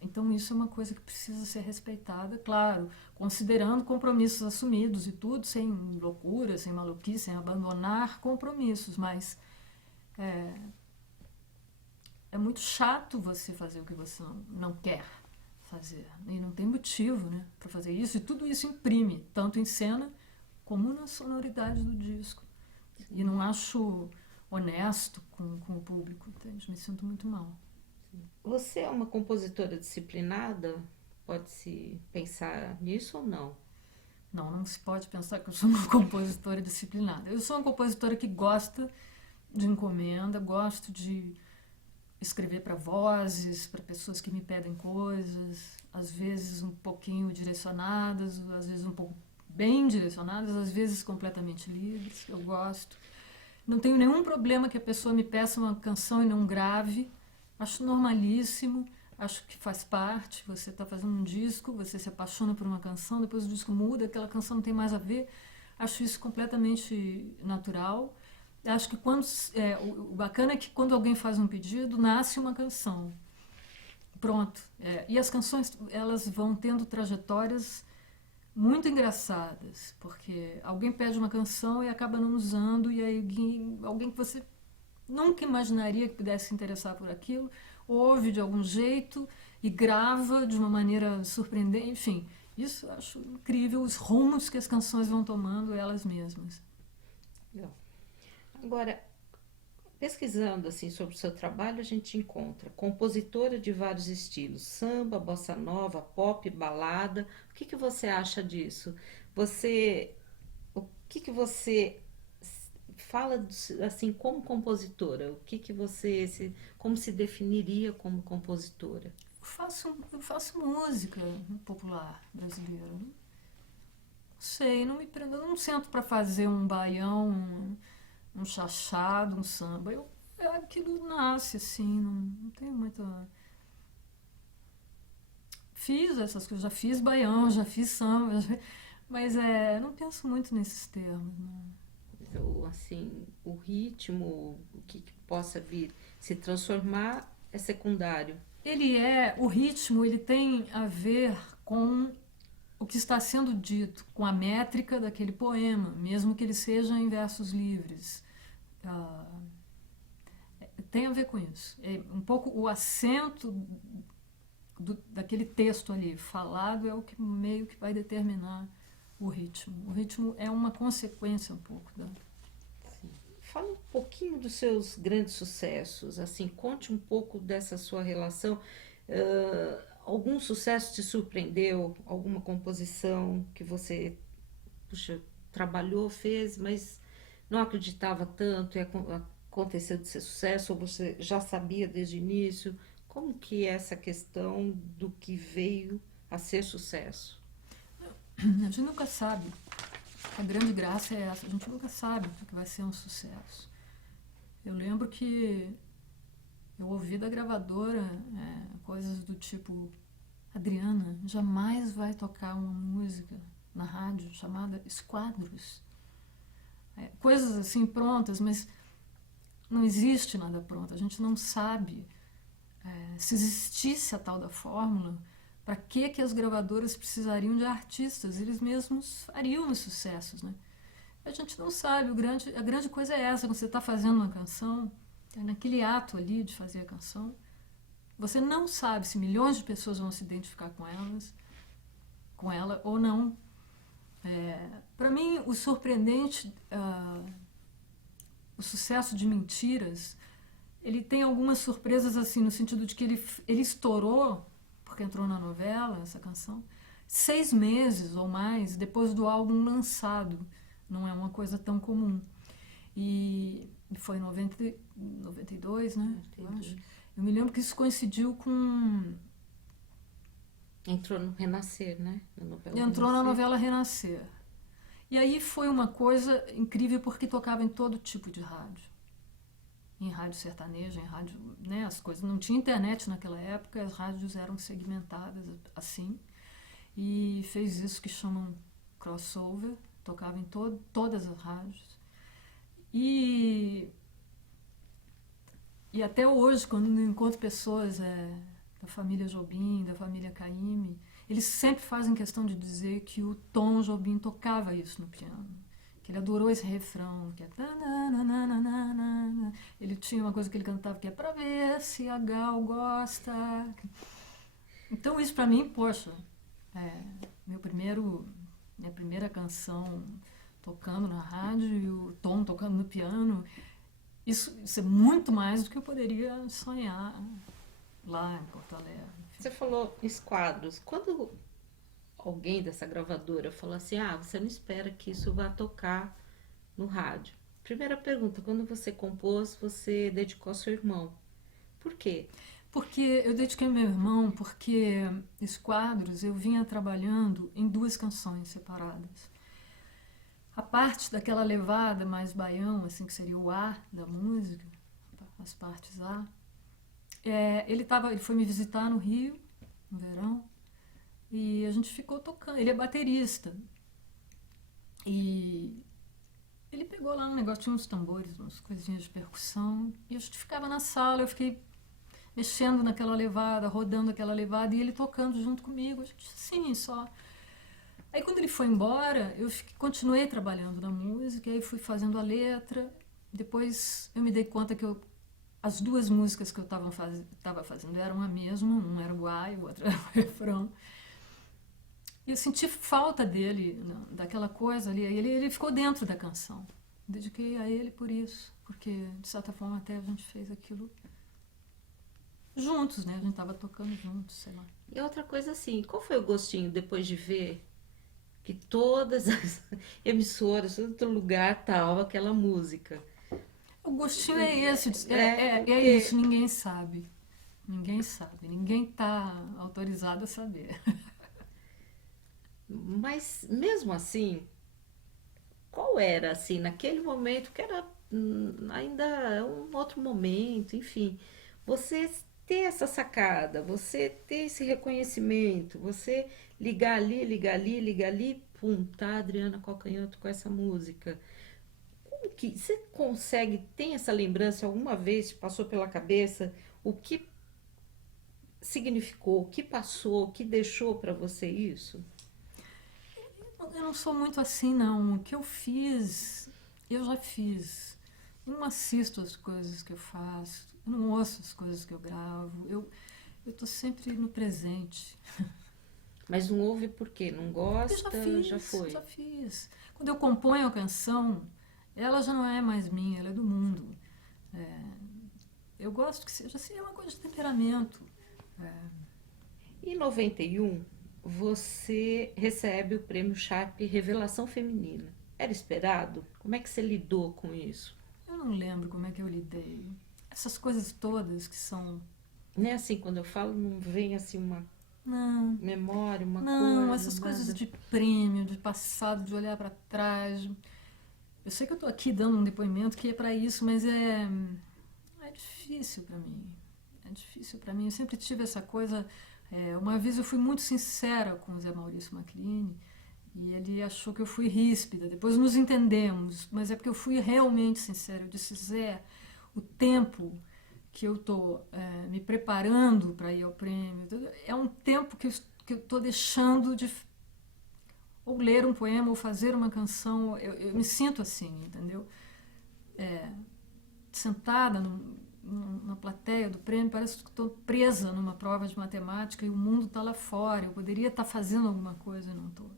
Então isso é uma coisa que precisa ser respeitada, claro, considerando compromissos assumidos e tudo, sem loucura, sem maluquice, sem abandonar compromissos, mas é muito chato você fazer o que você não quer fazer. E não tem motivo, né, para fazer isso. E tudo isso imprime, tanto em cena como na sonoridade do disco. E não acho honesto com o público, entende? Me sinto muito mal. Você é uma compositora disciplinada? Pode-se pensar nisso ou não? Não, não se pode pensar que eu sou uma compositora disciplinada. Eu sou uma compositora que gosta de encomenda, gosto de escrever para vozes, para pessoas que me pedem coisas, às vezes um pouquinho direcionadas, às vezes um pouco bem direcionadas, às vezes completamente livres. Eu gosto. Não tenho nenhum problema que a pessoa me peça uma canção e não grave. Acho normalíssimo, acho que faz parte. Você está fazendo um disco, você se apaixona por uma canção, depois o disco muda, aquela canção não tem mais a ver. Acho isso completamente natural. Acho que o bacana é que quando alguém faz um pedido, nasce uma canção. Pronto. E as canções, elas vão tendo trajetórias muito engraçadas, porque alguém pede uma canção e acaba não usando, e aí alguém que você nunca imaginaria que pudesse se interessar por aquilo, ouve de algum jeito e grava de uma maneira surpreendente. Enfim, isso eu acho incrível, os rumos que as canções vão tomando elas mesmas. Agora, pesquisando assim sobre o seu trabalho, a gente encontra compositora de vários estilos, samba, bossa nova, pop, balada. O que que você acha disso? O que que você fala assim como compositora? O que que como se definiria como compositora? Eu faço música popular brasileira. Não sei, não me prendo, eu não sento para fazer um baião, um chachado, um samba. Aquilo nasce assim, não tenho muita. Fiz essas coisas, já fiz baião, já fiz samba, mas não penso muito nesses termos. Não. Ou assim, o ritmo, o que possa vir se transformar é secundário. O ritmo, ele tem a ver com o que está sendo dito, com a métrica daquele poema, mesmo que ele seja em versos livres. Ah, tem a ver com isso. É um pouco o acento daquele texto ali falado é o que meio que vai determinar o ritmo. O ritmo é uma consequência um pouco da. Sim. Fala um pouquinho dos seus grandes sucessos, assim, conte um pouco dessa sua relação. Algum sucesso te surpreendeu? Alguma composição que você, puxa, trabalhou, fez, mas não acreditava tanto e aconteceu de ser sucesso, ou você já sabia desde o início? Como que é essa questão do que veio a ser sucesso? A gente nunca sabe. A grande graça é essa, a gente nunca sabe o que vai ser um sucesso. Eu lembro que eu ouvi da gravadora coisas do tipo: Adriana, jamais vai tocar uma música na rádio chamada Esquadros. Coisas assim prontas, mas não existe nada pronto. A gente não sabe se existisse a tal da fórmula, para que as gravadoras precisariam de artistas? Eles mesmos fariam os sucessos, né? A gente não sabe. A grande coisa é essa: quando você está fazendo uma canção, naquele ato ali de fazer a canção, você não sabe se milhões de pessoas vão se identificar com ela ou não. Para mim, o surpreendente, o sucesso de Mentiras, ele tem algumas surpresas assim, no sentido de que ele estourou, porque entrou na novela, essa canção, 6 meses ou mais depois do álbum lançado. Não é uma coisa tão comum. E foi em 92, né? 92. Eu acho. Eu me lembro que isso coincidiu com... Entrou no Renascer, né? Entrou na novela Renascer. E aí foi uma coisa incrível, porque tocava em todo tipo de rádio. Em rádio sertaneja, em rádio, né, as coisas. Não tinha internet naquela época, as rádios eram segmentadas assim. E fez isso que chamam crossover, tocava em todas as rádios. E até hoje, quando eu encontro pessoas da família Jobim, da família Caymmi, eles sempre fazem questão de dizer que o Tom Jobim tocava isso no piano. Ele adorou esse refrão, que é... Ele tinha uma coisa que ele cantava que é: pra ver se a Gal gosta. Então isso para mim, poxa, é, minha primeira canção tocando na rádio e o Tom tocando no piano, isso é muito mais do que eu poderia sonhar lá em Porto Alegre. Você falou esquadros. Quando alguém dessa gravadora falou assim, você não espera que isso vá tocar no rádio. Primeira pergunta, quando você compôs, você dedicou ao seu irmão. Por quê? Porque eu dediquei ao meu irmão, porque Esquadros eu vinha trabalhando em duas canções separadas. A parte daquela levada mais baião, assim, que seria o A da música, as partes A, ele foi me visitar no Rio, no verão, e a gente ficou tocando. Ele é baterista. E ele pegou lá um negócio, tinha uns tambores, umas coisinhas de percussão, e a gente ficava na sala, eu fiquei mexendo naquela levada, rodando aquela levada, e ele tocando junto comigo. A gente, sim, só. Aí quando ele foi embora, continuei trabalhando na música, aí fui fazendo a letra, depois eu me dei conta que as duas músicas que eu estava fazendo eram a mesma, um era o A e o outro era o refrão. E eu senti falta dele, daquela coisa ali, ele ficou dentro da canção. Dediquei a ele por isso, porque de certa forma até a gente fez aquilo juntos, né? A gente estava tocando juntos, sei lá. E outra coisa assim, qual foi o gostinho depois de ver que todas as emissoras, todo lugar tava aquela música? O gostinho é esse, porque... isso, ninguém sabe. Ninguém sabe, ninguém está autorizado a saber. Mas mesmo assim, qual era assim, naquele momento, que era ainda um outro momento, enfim, você ter essa sacada, você ter esse reconhecimento, você ligar ali, ligar ali, ligar ali, pum, tá, Adriana Calcanhoto com essa música. Como que você consegue, tem essa lembrança, alguma vez te passou pela cabeça o que significou, o que passou, o que deixou para você isso? Eu não sou muito assim, não. O que eu fiz, eu já fiz. Eu não assisto as coisas que eu faço, eu não ouço as coisas que eu gravo. Eu estou sempre no presente. Mas não ouve por quê? Não gosta? Já foi? Já fiz. Quando eu componho a canção, ela já não é mais minha, ela é do mundo. Eu gosto que seja assim, é uma coisa de temperamento. Em 91, você recebe o prêmio Sharp Revelação Feminina. Era esperado? Como é que você lidou com isso? Eu não lembro como é que eu lidei. Essas coisas todas que são... Não é assim, quando eu falo, não vem assim uma memória, uma coisa... Não, essas coisas de prêmio, de passado, de olhar para trás. Eu sei que eu estou aqui dando um depoimento que é para isso, mas é difícil para mim. É difícil para mim. Eu sempre tive essa coisa... uma vez eu fui muito sincera com o Zé Maurício Macline e ele achou que eu fui ríspida. Depois nos entendemos, mas é porque eu fui realmente sincera. Eu disse, Zé, o tempo que eu estou me preparando para ir ao prêmio é um tempo que eu estou deixando de ou ler um poema ou fazer uma canção. Eu me sinto assim, entendeu? Sentada na plateia do prêmio, parece que estou presa numa prova de matemática e o mundo está lá fora. Eu poderia estar fazendo alguma coisa e não estou.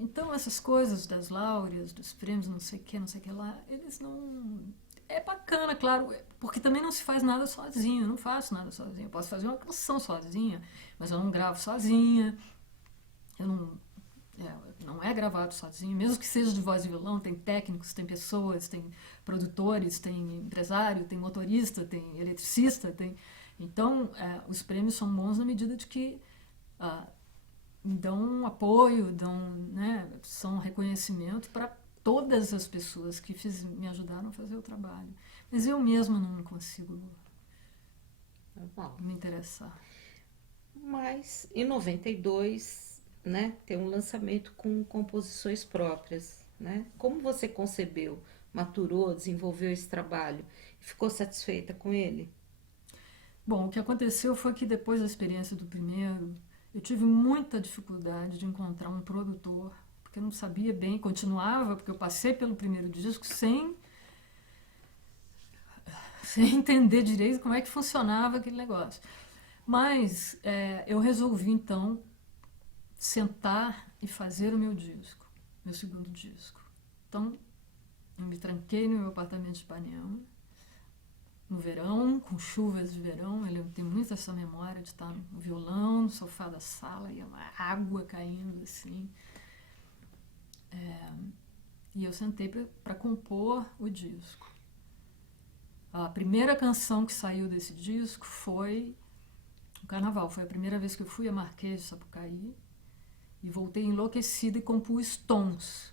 Então, essas coisas das láureas, dos prêmios, não sei o que lá, eles não... É bacana, claro, porque também não se faz nada sozinho. Eu não faço nada sozinho. Eu posso fazer uma canção sozinha, mas eu não gravo sozinha. Eu não é gravado sozinho, mesmo que seja de voz e violão, tem técnicos, tem pessoas, tem produtores, tem empresário, tem motorista, tem eletricista, Então, os prêmios são bons na medida de que dão apoio, são reconhecimento para todas as pessoas que me ajudaram a fazer o trabalho. Mas eu mesma não consigo me interessar. Mas, em 92... tem um lançamento com composições próprias, Como você concebeu, maturou, desenvolveu esse trabalho? Ficou satisfeita com ele? Bom, o que aconteceu foi que depois da experiência do primeiro, eu tive muita dificuldade de encontrar um produtor, porque eu não sabia bem, continuava, porque eu passei pelo primeiro disco sem entender direito como é que funcionava aquele negócio. Mas eu resolvi, então, sentar e fazer o meu disco, meu segundo disco. Então, eu me tranquei no meu apartamento de Ipanema, no verão, com chuvas de verão. Eu tenho muito essa memória de estar no violão, no sofá da sala, e uma água caindo, assim. E eu sentei para compor o disco. A primeira canção que saiu desse disco foi o Carnaval. Foi a primeira vez que eu fui a Marquês de Sapucaí e voltei enlouquecida e compus Tons,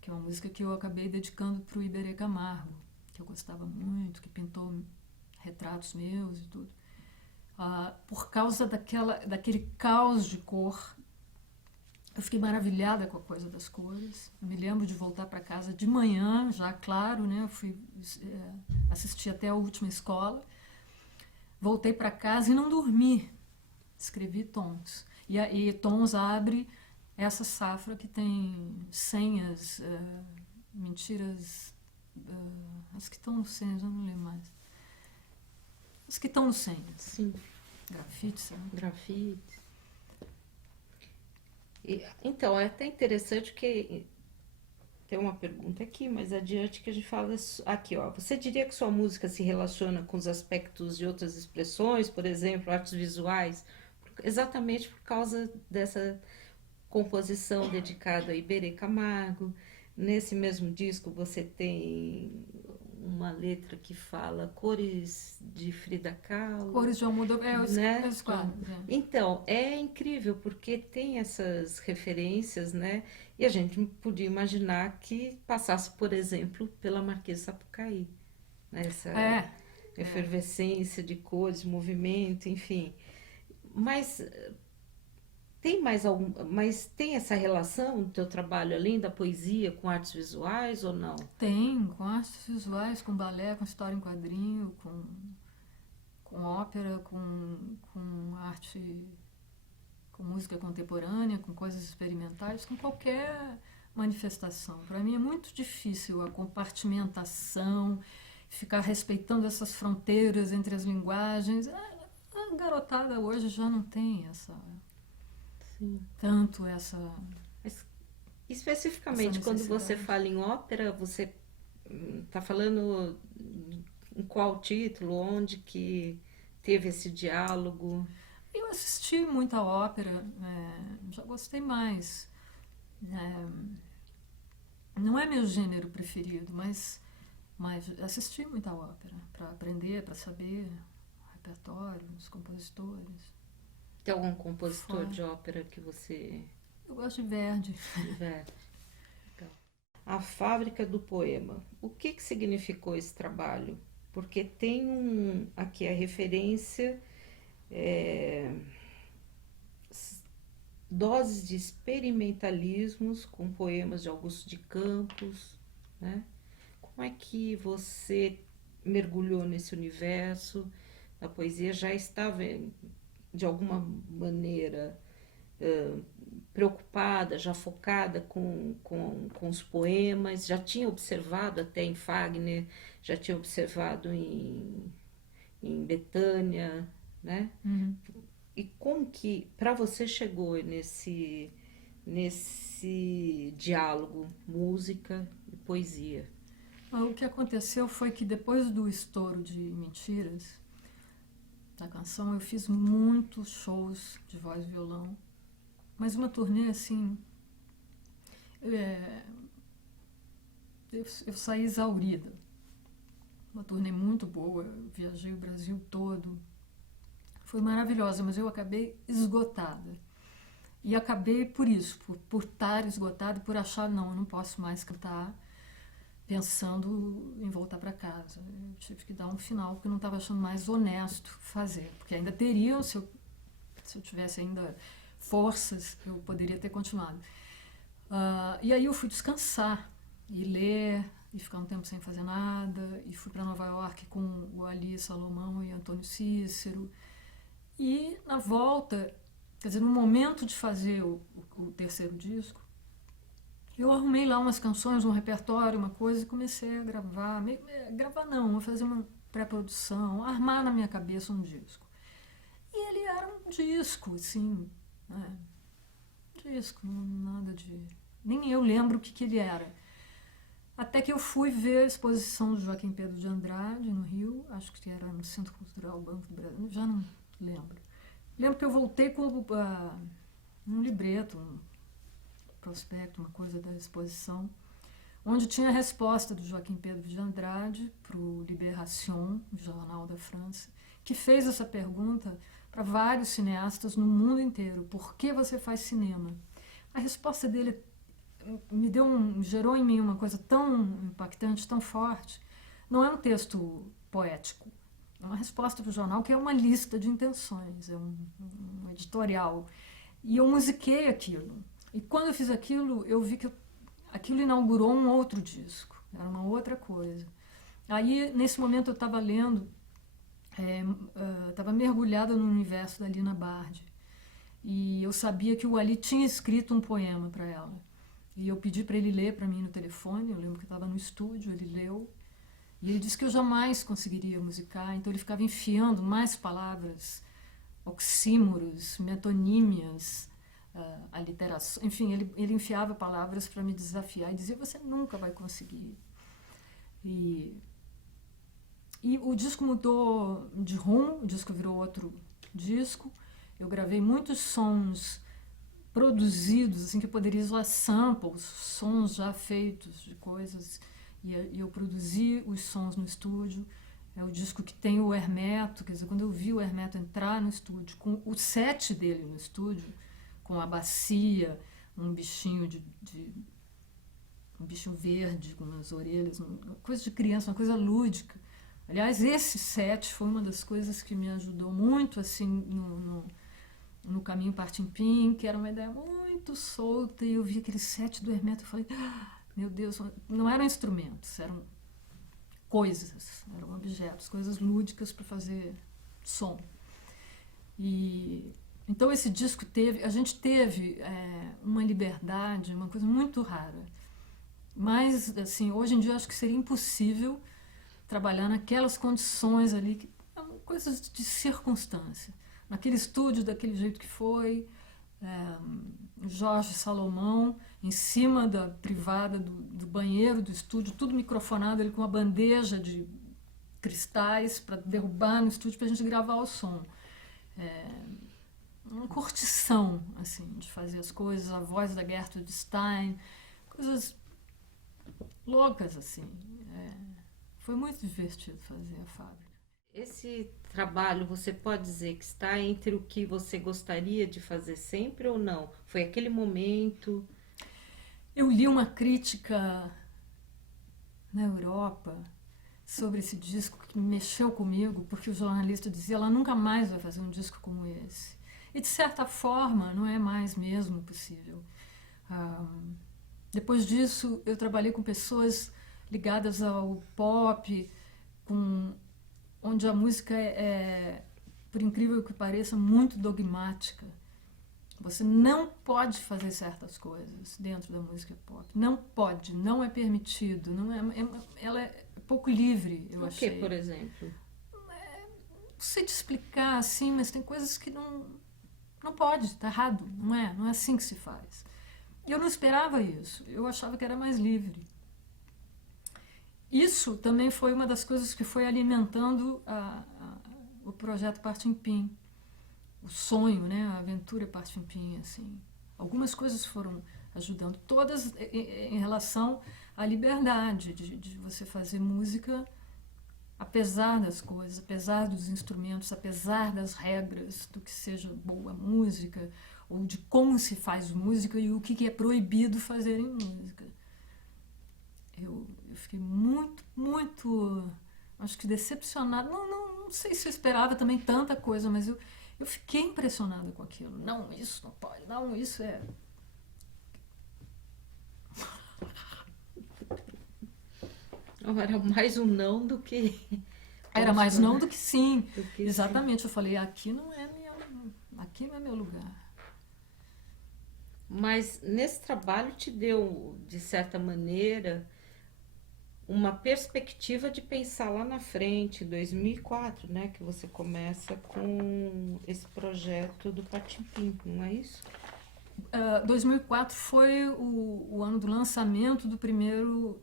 que é uma música que eu acabei dedicando para o Iberê Camargo, que eu gostava muito, que pintou retratos meus e tudo. Por causa daquele caos de cor, eu fiquei maravilhada com a coisa das cores. Eu me lembro de voltar para casa de manhã, já claro, né? Eu fui assistir até a última escola. Voltei para casa e não dormi. Escrevi Tons. E Tons abre essa safra que tem senhas, mentiras, as que estão no senhas, eu não lembro mais. As que estão no senhas. Sim. Grafites, né? Grafites. Então, é até interessante que tem uma pergunta aqui, mais adiante, que a gente fala aqui, ó. Você diria que sua música se relaciona com os aspectos de outras expressões, por exemplo, artes visuais, exatamente por causa dessa composição dedicada a Iberê Camargo. Nesse mesmo disco você tem uma letra que fala cores de Frida Kahlo. Cores de Almodóvar, né? os quadros. Então, é incrível porque tem essas referências, né? E a gente podia imaginar que passasse, por exemplo, pela Marquês de Sapucaí, né? Essa efervescência de cores, movimento, enfim. Mas mas tem essa relação do teu trabalho, além da poesia, com artes visuais ou não? Tem, com artes visuais, com balé, com história em quadrinho, com ópera, com arte, com música contemporânea, com coisas experimentais, com qualquer manifestação. Para mim é muito difícil a compartimentação, ficar respeitando essas fronteiras entre as linguagens. A garotada hoje já não tem tanto essa... Mas, especificamente, quando você fala em ópera, você está falando em qual título, onde que teve esse diálogo? Eu assisti muita ópera, já gostei mais. Não é meu gênero preferido, mas assisti muita ópera para aprender, para saber o repertório, os compositores. Tem algum compositor de ópera que você... Eu gosto de Verdi. Verdi. A Fábrica do Poema. O que significou esse trabalho? Porque tem aqui a referência, doses de experimentalismos com poemas de Augusto de Campos, né? Como é que você mergulhou nesse universo? A poesia já estava, de alguma maneira, preocupada, já focada com os poemas, já tinha observado até em Fagner, já tinha observado em Betânia, né? Uhum. E como que para você chegou nesse diálogo música e poesia? O que aconteceu foi que depois do estouro de Mentiras, da canção, eu fiz muitos shows de voz e violão, mas uma turnê assim, eu saí exaurida. Uma turnê muito boa, eu viajei o Brasil todo, foi maravilhosa, mas eu acabei esgotada. E acabei por isso, por estar esgotada e por achar, não, eu não posso mais cantar, pensando em voltar para casa. Eu tive que dar um final, porque eu não estava achando mais honesto fazer. Porque ainda teria, se eu tivesse ainda forças, eu poderia ter continuado. E aí eu fui descansar, e ler, e ficar um tempo sem fazer nada, e fui para Nova York com o Ali Salomão e Antônio Cícero. E na volta, quer dizer, no momento de fazer o terceiro disco, eu arrumei lá umas canções, um repertório, uma coisa, e comecei a gravar. A fazer uma pré-produção, a armar na minha cabeça um disco. E ele era um disco, assim, né? Disco, nada de... Nem eu lembro o que ele era. Até que eu fui ver a exposição do Joaquim Pedro de Andrade, no Rio, acho que era no Centro Cultural Banco do Brasil, já não lembro. Lembro que eu voltei com um libreto, um prospecto, uma coisa da exposição, onde tinha a resposta do Joaquim Pedro de Andrade para o Libération, o jornal da França, que fez essa pergunta para vários cineastas no mundo inteiro: por que você faz cinema? A resposta dele gerou em mim uma coisa tão impactante, tão forte. Não é um texto poético, é uma resposta para o jornal que é uma lista de intenções, é um editorial. E eu musiquei aquilo. E quando eu fiz aquilo, eu vi que aquilo inaugurou um outro disco, era uma outra coisa. Aí, nesse momento, eu estava lendo, estava mergulhada no universo da Lina Bardi. E eu sabia que o Ali tinha escrito um poema para ela. E eu pedi para ele ler para mim no telefone, eu lembro que eu estava no estúdio, ele leu. E ele disse que eu jamais conseguiria musicar, então ele ficava enfiando mais palavras, oxímoros, metonímias, aliteração, enfim, ele enfiava palavras para me desafiar e dizia: você nunca vai conseguir. E o disco mudou de rumo, o disco virou outro disco. Eu gravei muitos sons produzidos, assim, que eu poderia usar samples, sons já feitos de coisas, e eu produzi os sons no estúdio. É o disco que tem o Hermeto, quer dizer, quando eu vi o Hermeto entrar no estúdio, com o set dele no estúdio, com a bacia, um bichinho um bichinho verde com as orelhas, uma coisa de criança, uma coisa lúdica. Aliás, esse set foi uma das coisas que me ajudou muito, assim, no Caminho Partim-Pim, que era uma ideia muito solta, e eu vi aquele set do Hermeto e falei: meu Deus, não eram instrumentos, eram coisas, eram objetos, coisas lúdicas para fazer som. E então esse disco a gente teve uma liberdade, uma coisa muito rara. Mas, assim, hoje em dia eu acho que seria impossível trabalhar naquelas condições ali, que são coisas de circunstância. Naquele estúdio, daquele jeito que foi, Jorge Salomão, em cima da privada do banheiro do estúdio, tudo microfonado, ele com uma bandeja de cristais para derrubar no estúdio para a gente gravar o som. Uma curtição, assim, de fazer as coisas, a voz da Gertrude Stein, coisas loucas, assim. Foi muito divertido fazer a fábrica. Esse trabalho, você pode dizer que está entre o que você gostaria de fazer sempre ou não? Foi aquele momento? Eu li uma crítica na Europa sobre esse disco que mexeu comigo, porque o jornalista dizia: ela nunca mais vai fazer um disco como esse. E, de certa forma, não é mais mesmo possível. Depois disso, eu trabalhei com pessoas ligadas ao pop, onde a música por incrível que pareça, muito dogmática. Você não pode fazer certas coisas dentro da música pop. Não pode, não é permitido. Ela é pouco livre, eu achei. O que, por exemplo? Não sei te explicar, assim, mas tem coisas que não pode, está errado. Não é assim que se faz. E eu não esperava isso. Eu achava que era mais livre. Isso também foi uma das coisas que foi alimentando o projeto Partim-Pim. O sonho, né? A aventura Partim-Pim, assim. Algumas coisas foram ajudando, todas em relação à liberdade de você fazer música, apesar das coisas, apesar dos instrumentos, apesar das regras do que seja boa música, ou de como se faz música e o que é proibido fazer em música. Eu fiquei muito, muito, acho que decepcionada. Não sei se eu esperava também tanta coisa, mas eu fiquei impressionada com aquilo. Não, isso não pode. Não, isso é... Era mais um não do que... Era mais não do que sim. Do que exatamente. Sim. Eu falei: aqui não é meu lugar. Mas nesse trabalho te deu, de certa maneira, uma perspectiva de pensar lá na frente, 2004, né, que você começa com esse projeto do Patimpim, não é isso? 2004 foi o ano do lançamento do primeiro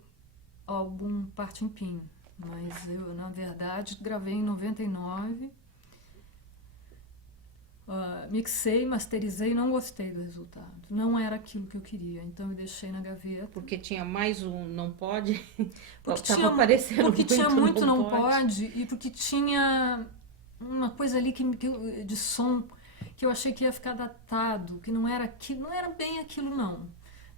álbum Patimpim, mas eu, na verdade, gravei em 99, mixei, masterizei e não gostei do resultado. Não era aquilo que eu queria, então eu deixei na gaveta. Porque tinha mais um não pode? Porque Tava tinha, aparecendo porque tinha muito não pode. pode e porque tinha uma coisa ali de som que eu achei que ia ficar datado, que não era aquilo, não era bem aquilo não.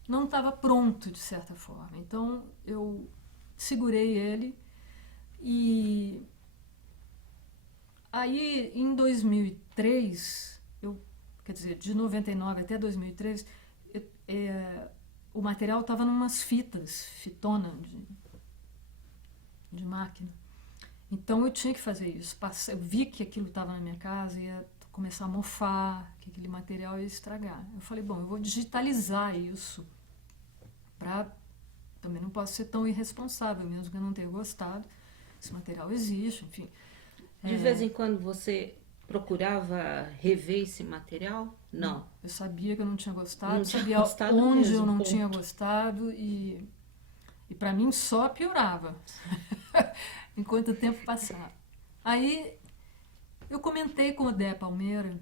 Não estava pronto de certa forma. Então eu segurei ele e aí em 2003, quer dizer, de 99 até 2003, o material estava numas fitona de máquina. Então eu tinha que fazer isso. Eu vi que aquilo estava na minha casa, ia começar a mofar, que aquele material ia estragar. Eu falei, bom, eu vou digitalizar isso. Também não posso ser tão irresponsável, mesmo que eu não tenha gostado. Esse material existe, enfim. De vez em quando você procurava rever esse material? Não. Eu sabia que eu não tinha gostado, Não tinha sabia gostado onde mesmo, eu não ponto. tinha gostado e para mim só piorava enquanto o tempo passava. Aí eu comentei com o Dé Palmeira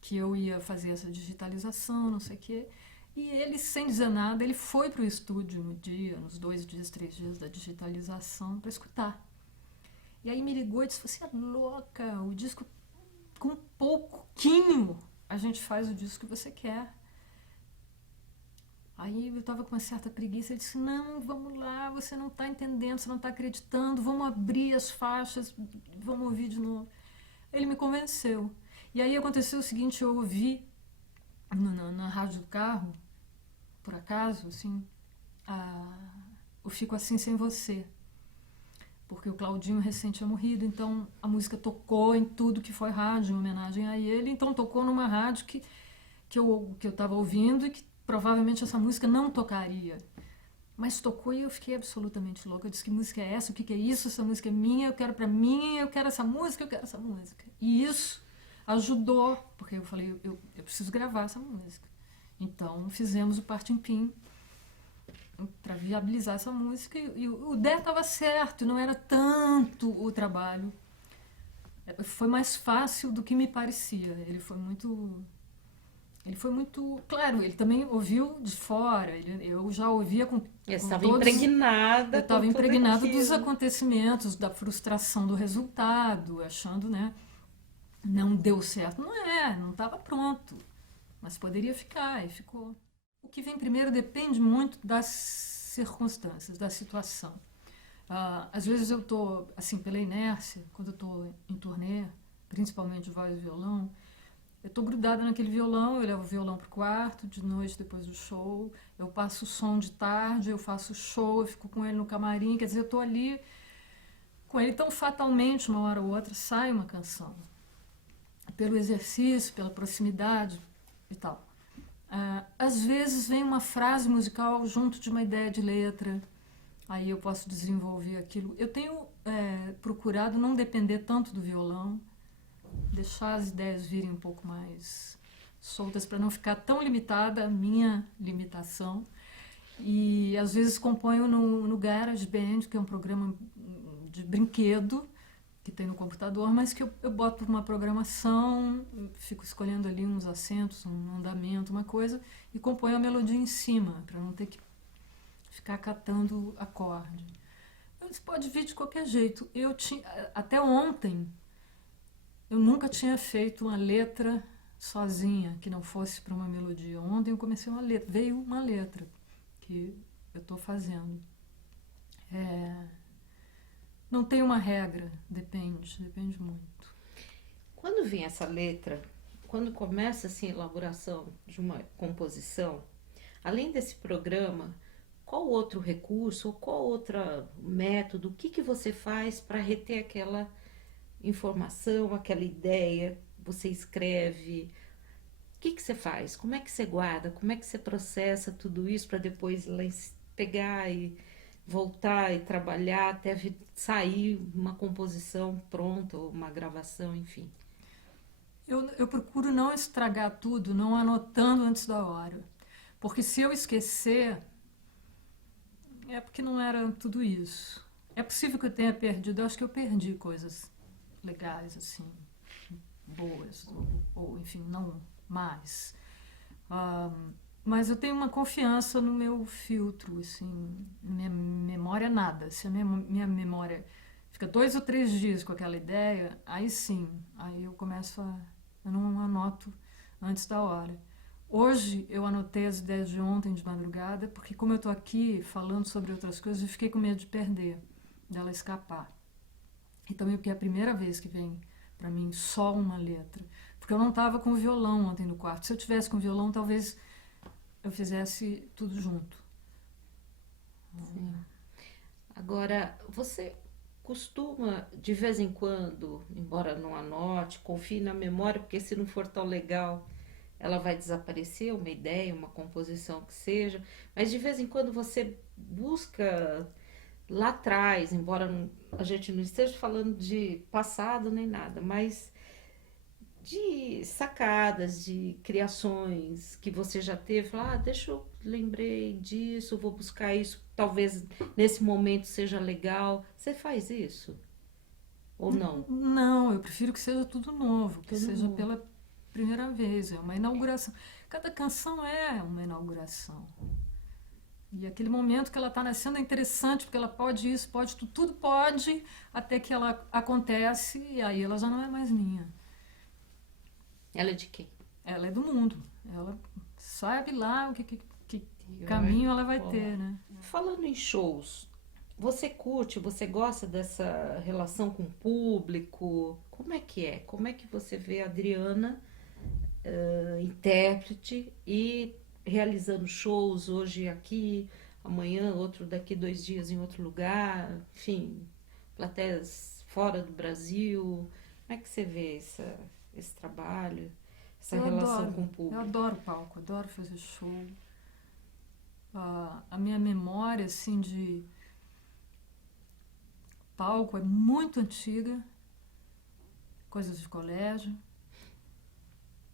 que eu ia fazer essa digitalização, não sei o quê, e ele, sem dizer nada, ele foi para o estúdio nos 2 dias, 3 dias da digitalização para escutar. E aí me ligou e disse, você é louca, o disco com pouquinho a gente faz o disco que você quer. Aí eu estava com uma certa preguiça, ele disse, não, vamos lá, você não está entendendo, você não está acreditando, vamos abrir as faixas, vamos ouvir de novo. Ele me convenceu. E aí aconteceu o seguinte, eu ouvi na rádio do carro, por acaso, assim, eu Fico Assim Sem Você. Porque o Claudinho recém tinha morrido, então a música tocou em tudo que foi rádio, em homenagem a ele, então tocou numa rádio que eu estava ouvindo e que provavelmente essa música não tocaria. Mas tocou e eu fiquei absolutamente louca. Eu disse, que música é essa? O que é isso? Essa música é minha, eu quero pra mim, eu quero essa música, eu quero essa música. E isso ajudou, porque eu falei, eu preciso gravar essa música. Então fizemos o Patimpim para viabilizar essa música e o Dé estava certo, não era tanto o trabalho. Foi mais fácil do que me parecia. Ele foi muito, claro, ele também ouviu de fora, eu já ouvia com estava todos, impregnada. Eu estava impregnada dos acontecimentos, da frustração do resultado, achando, né, não deu certo. Não estava pronto, mas poderia ficar, e ficou. O que vem primeiro depende muito das circunstâncias, da situação. Às vezes eu estou, assim, pela inércia, quando eu estou em turnê, principalmente voz e violão, eu estou grudada naquele violão, eu levo o violão para o quarto, de noite depois do show, eu passo o som de tarde, eu faço o show, eu fico com ele no camarim, quer dizer, eu estou ali com ele, então fatalmente, uma hora ou outra, sai uma canção. Pelo exercício, pela proximidade e tal. Às vezes vem uma frase musical junto de uma ideia de letra, aí eu posso desenvolver aquilo. Eu tenho procurado não depender tanto do violão, deixar as ideias virem um pouco mais soltas para não ficar tão limitada a minha limitação. E às vezes componho no GarageBand, que é um programa de brinquedo que tem no computador, mas que eu boto uma programação, fico escolhendo ali uns acentos, um andamento, uma coisa, e componho a melodia em cima, para não ter que ficar catando acorde. Você pode vir de qualquer jeito. Até ontem, eu nunca tinha feito uma letra sozinha, que não fosse para uma melodia. Ontem eu comecei uma letra, veio uma letra que eu estou fazendo. Não tem uma regra, depende muito. Quando vem essa letra, quando começa assim, a elaboração de uma composição, além desse programa, qual outro recurso, ou qual outro método, o que você faz para reter aquela informação, aquela ideia? Você escreve? O que você faz? Como é que você guarda? Como é que você processa tudo isso para depois pegar e voltar e trabalhar até sair uma composição pronta, ou uma gravação, enfim? Eu procuro não estragar tudo, não anotando antes da hora. Porque se eu esquecer, é porque não era tudo isso. É possível que eu tenha perdido, eu acho que eu perdi coisas legais, assim, boas, ou enfim, não mais. Ah, mas eu tenho uma confiança no meu filtro, assim, minha memória é nada. Se a minha memória fica 2 ou 3 dias com aquela ideia, aí sim, aí eu começo a... Eu não anoto antes da hora. Hoje eu anotei as ideias de ontem de madrugada, porque como eu estou aqui falando sobre outras coisas, eu fiquei com medo de perder, dela escapar. E também porque é a primeira vez que vem para mim só uma letra. Porque eu não estava com violão ontem no quarto. Se eu tivesse com violão, talvez eu fizesse tudo junto. Sim. Agora, você costuma, de vez em quando, embora não anote, confie na memória, porque se não for tão legal, ela vai desaparecer, uma ideia, uma composição que seja, mas de vez em quando você busca lá atrás, embora a gente não esteja falando de passado nem nada, mas de sacadas, de criações que você já teve, falar, deixa eu lembrei disso, vou buscar isso, talvez nesse momento seja legal. Você faz isso? Ou não? Não, eu prefiro que seja tudo novo, que Tudo seja novo. pela primeira vez, é uma inauguração. Cada canção é uma inauguração. E aquele momento que ela está nascendo é interessante, porque ela pode isso, pode tudo, tudo pode, até que ela acontece e aí ela já não é mais minha. Ela é de quem? Ela é do mundo. Ela sabe lá que E vai caminho ela vai rolar. ter, né? Falando em shows, você curte, você gosta dessa relação com o público? Como é que é? Como é que você vê a Adriana, intérprete, e realizando shows hoje aqui, amanhã, outro daqui 2 dias em outro lugar, enfim, plateias fora do Brasil? Como é que você vê esse trabalho, essa relação com o Eu público? adoro palco, adoro fazer show. A minha memória, assim, de palco é muito antiga, coisas de colégio.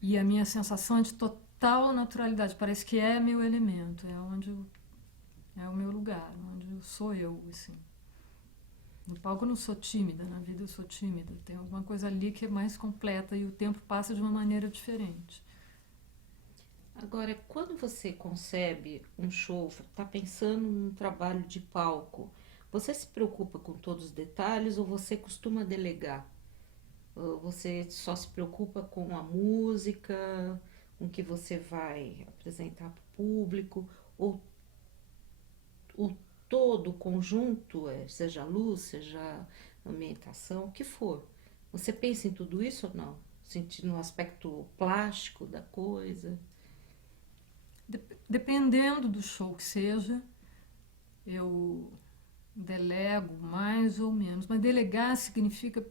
E a minha sensação é de total naturalidade. Parece que é meu elemento, é o meu lugar, onde sou eu, assim. No palco eu não sou tímida, na vida eu sou tímida. Tem alguma coisa ali que é mais completa e o tempo passa de uma maneira diferente. Agora, quando você concebe um show, está pensando num trabalho de palco, você se preocupa com todos os detalhes ou você costuma delegar? Ou você só se preocupa com a música, com o que você vai apresentar para o público, ou o todo, o conjunto, seja luz, seja ambientação, o que for. Você pensa em tudo isso ou não? Sentindo o aspecto plástico da coisa? Dependendo do show que seja, eu delego mais ou menos. Mas delegar significa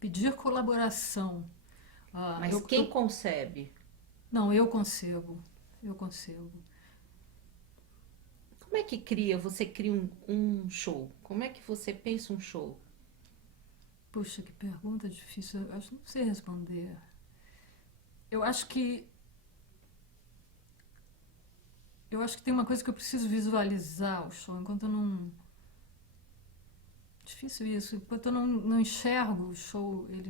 pedir colaboração. Ah, Mas quem concebe? não, eu concebo. Eu concebo. Como é que você cria um show? Como é que você pensa um show? Puxa, que pergunta difícil. Eu acho que não sei responder. Eu acho que eu acho que tem uma coisa que eu preciso visualizar o show, enquanto eu não... Difícil isso. Enquanto eu não enxergo o show, ele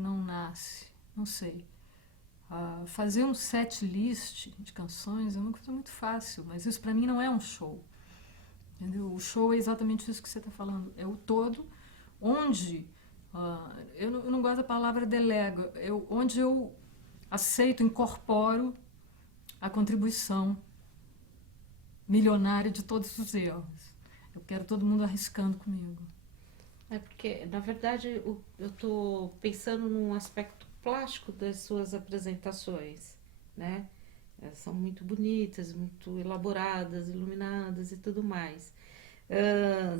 não nasce. Não sei. Fazer um set list de canções é uma coisa muito fácil, mas isso para mim não é um show. Entendeu? O show é exatamente isso que você está falando. É o todo, onde... eu não gosto da palavra delega. Onde eu aceito, incorporo a contribuição milionária de todos os erros. Eu quero todo mundo arriscando comigo. É porque, na verdade, eu estou pensando num aspecto plástico das suas apresentações, né? São muito bonitas, muito elaboradas, iluminadas e tudo mais.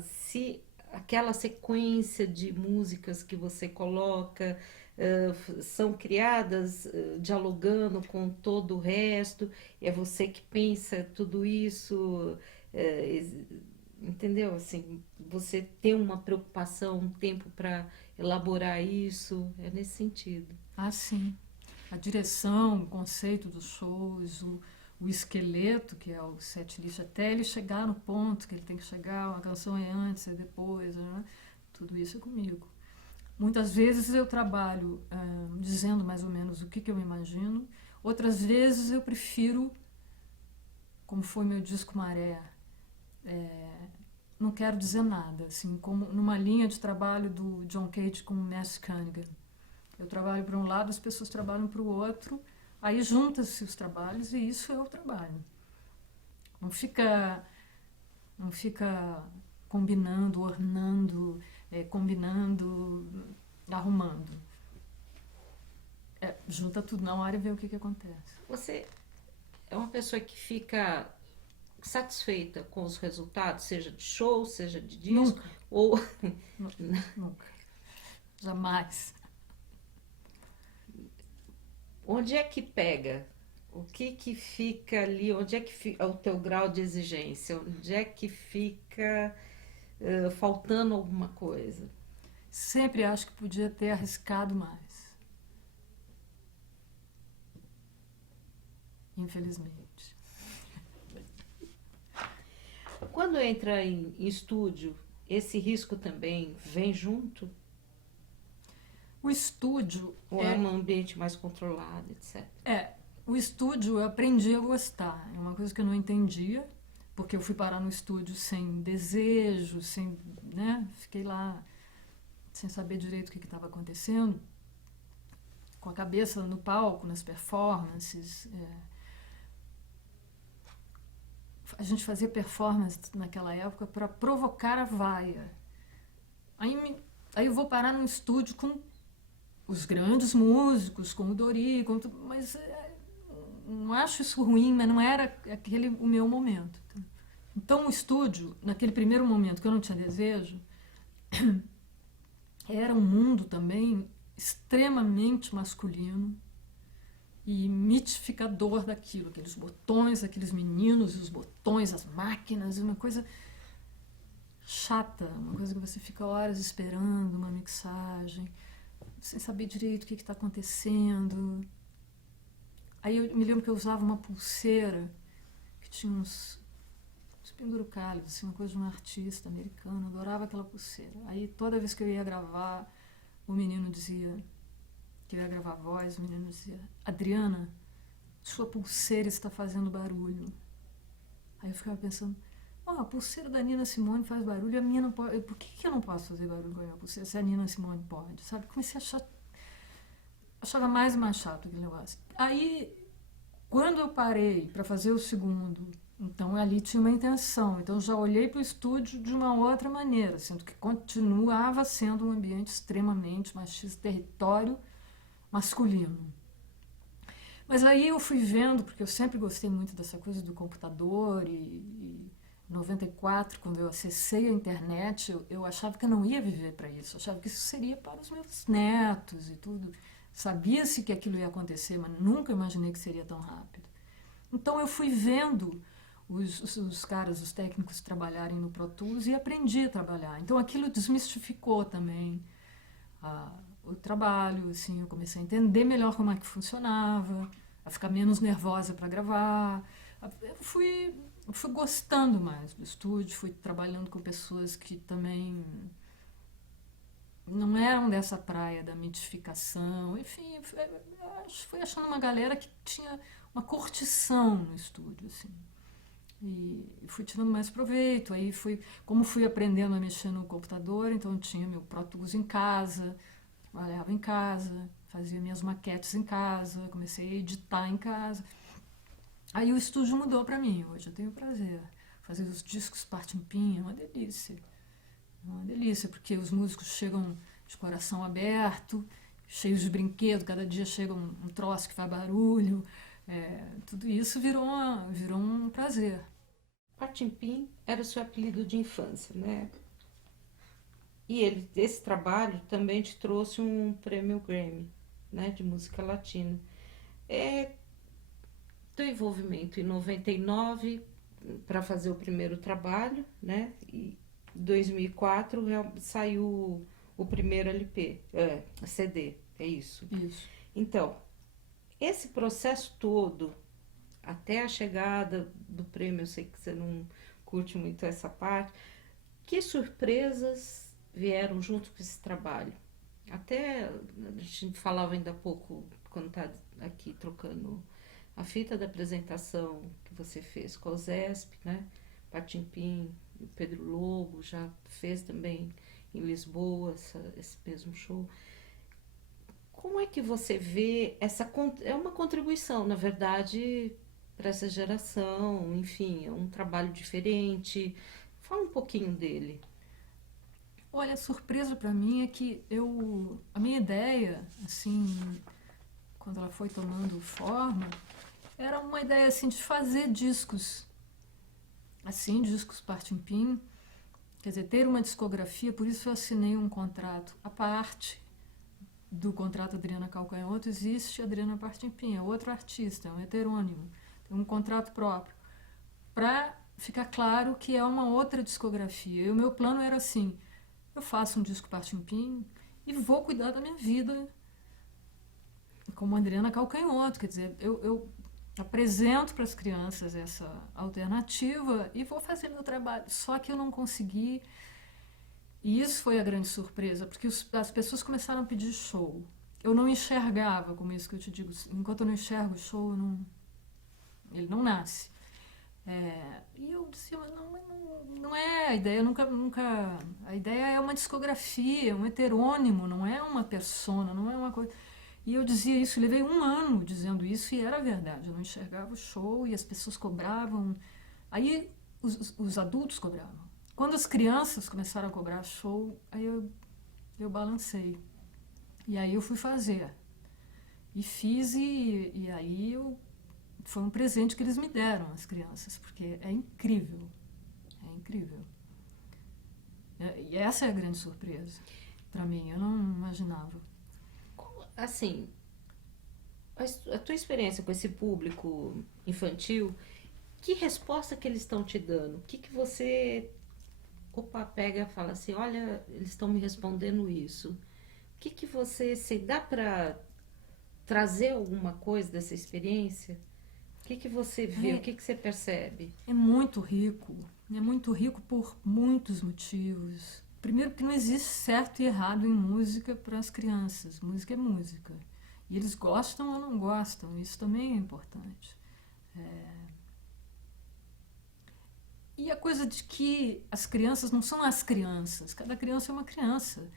Se aquela sequência de músicas que você coloca são criadas dialogando com todo o resto, é você que pensa tudo isso, entendeu? Assim, você tem uma preocupação, um tempo para elaborar isso, é nesse sentido. Ah, sim. A direção, o conceito dos shows, o esqueleto, que é o setlist, até ele chegar no ponto que ele tem que chegar, uma canção é antes, é depois, né? Tudo isso é comigo. Muitas vezes eu trabalho dizendo mais ou menos o que eu imagino, outras vezes eu prefiro, como foi meu disco Maré, não quero dizer nada, assim, como numa linha de trabalho do John Cage com o Matt Cunningham. Eu trabalho para um lado, as pessoas trabalham para o outro, aí juntam-se os trabalhos e isso é o trabalho. Não fica combinando, ornando, combinando, arrumando. Junta tudo na hora e vê o que acontece. Você é uma pessoa que fica satisfeita com os resultados, seja de show, seja de disco, Nunca. ou Nunca. Jamais. onde é que pega? O que fica ali? Onde é que fica o teu grau de exigência? Onde é que fica faltando alguma coisa? Sempre acho que podia ter arriscado mais. Infelizmente. Quando entra em estúdio, esse risco também vem junto? O estúdio Ou é um ambiente mais controlado, etc? O estúdio eu aprendi a gostar. É uma coisa que eu não entendia, porque eu fui parar no estúdio sem desejo, sem, né? Fiquei lá sem saber direito o que estava acontecendo, com a cabeça no palco, nas performances. A gente fazia performance naquela época para provocar a vaia. Aí eu vou parar num estúdio com os grandes músicos, com o Dori, mas não acho isso ruim, mas não era aquele o meu momento. Então o estúdio, naquele primeiro momento que eu não tinha desejo, era um mundo também extremamente masculino e mitificador daquilo, aqueles botões, aqueles meninos, os botões, as máquinas, uma coisa chata, uma coisa que você fica horas esperando, uma mixagem, sem saber direito o que está acontecendo. Aí eu me lembro que eu usava uma pulseira que tinha uns pendurucalhos, assim, uma coisa de um artista americano, eu adorava aquela pulseira. Aí toda vez que eu ia gravar, o menino dizia, que eu ia gravar a voz, o menino dizia, Adriana, sua pulseira está fazendo barulho. Aí eu ficava pensando, a pulseira da Nina Simone faz barulho, a minha não pode. Por que eu não posso fazer barulho com a minha pulseira se a Nina Simone pode? Sabe? Comecei a achava mais e mais chato aquele negócio. Aí, quando eu parei para fazer o segundo, então ali tinha uma intenção. Então já olhei para o estúdio de uma outra maneira, sendo que continuava sendo um ambiente extremamente machista, território masculino. Mas aí eu fui vendo, porque eu sempre gostei muito dessa coisa do computador e 94, quando eu acessei a internet, eu achava que eu não ia viver para isso. Eu achava que isso seria para os meus netos e tudo. Sabia-se que aquilo ia acontecer, mas nunca imaginei que seria tão rápido. Então eu fui vendo os caras, os técnicos trabalharem no Pro Tools e aprendi a trabalhar. Então aquilo desmistificou também o trabalho, assim, eu comecei a entender melhor como é que funcionava, a ficar menos nervosa para gravar. Eu fui gostando mais do estúdio, fui trabalhando com pessoas que também não eram dessa praia da mitificação, enfim, fui achando uma galera que tinha uma curtição no estúdio, assim. E fui tirando mais proveito, aí como fui aprendendo a mexer no computador, então eu tinha meu Pro Tools em casa, trabalhava em casa, fazia minhas maquetes em casa, comecei a editar em casa. Aí o estúdio mudou para mim, hoje eu tenho prazer. Fazer os discos Partimpim é uma delícia. É uma delícia, porque os músicos chegam de coração aberto, cheios de brinquedo, cada dia chega um troço que faz barulho. Tudo isso virou um prazer. Partimpim era o seu apelido de infância, né? esse trabalho também te trouxe um prêmio Grammy, né, de música latina. É, teu envolvimento em 99 para fazer o primeiro trabalho, né? E em 2004 saiu o primeiro LP, CD, é isso. Isso. Então, esse processo todo, até a chegada do prêmio, eu sei que você não curte muito essa parte, que surpresas vieram junto com esse trabalho? Até a gente falava ainda há pouco, quando está aqui trocando a fita da apresentação que você fez com o Zesp, né? Patimpim, o Pedro Lobo já fez também em Lisboa esse mesmo show. Como é que você vê essa... É uma contribuição, na verdade, para essa geração, enfim, é um trabalho diferente. Fala um pouquinho dele. Olha, a surpresa para mim é que a minha ideia, assim, quando ela foi tomando forma, era uma ideia assim de fazer discos, assim, discos Partimpim, quer dizer, ter uma discografia. Por isso eu assinei um contrato à parte do contrato Adriana Calcanhoto. Existe Adriana Partimpim, é outro artista, é um heterônimo, tem um contrato próprio, para ficar claro que é uma outra discografia. E o meu plano era assim: eu faço um disco Partimpim e vou cuidar da minha vida como Adriana Calcanhoto, quer dizer, eu apresento para as crianças essa alternativa e vou fazer meu trabalho. Só que eu não consegui, e isso foi a grande surpresa, porque as pessoas começaram a pedir show. Eu não enxergava, como isso que eu te digo, enquanto eu não enxergo o show, ele não nasce. E eu disse, mas não é a ideia, a ideia é uma discografia, um heterônimo, não é uma persona, não é uma coisa. E eu dizia isso, levei um ano dizendo isso, e era verdade. Eu não enxergava o show e as pessoas cobravam. Aí os adultos cobravam. Quando as crianças começaram a cobrar show, aí eu balancei. E aí eu fui fazer. E fiz, e aí foi um presente que eles me deram, as crianças, porque é incrível. É incrível. E essa é a grande surpresa para mim, eu não imaginava. Assim, a tua experiência com esse público infantil, que resposta que eles estão te dando? O que você, pega e fala assim, olha, eles estão me respondendo isso. O que você, se dá para trazer alguma coisa dessa experiência? O que você vê, o que você percebe? É muito rico por muitos motivos. Primeiro, porque não existe certo e errado em música para as crianças. Música é música. E eles gostam ou não gostam, isso também é importante. E a coisa de que as crianças não são as crianças, cada criança é uma criança.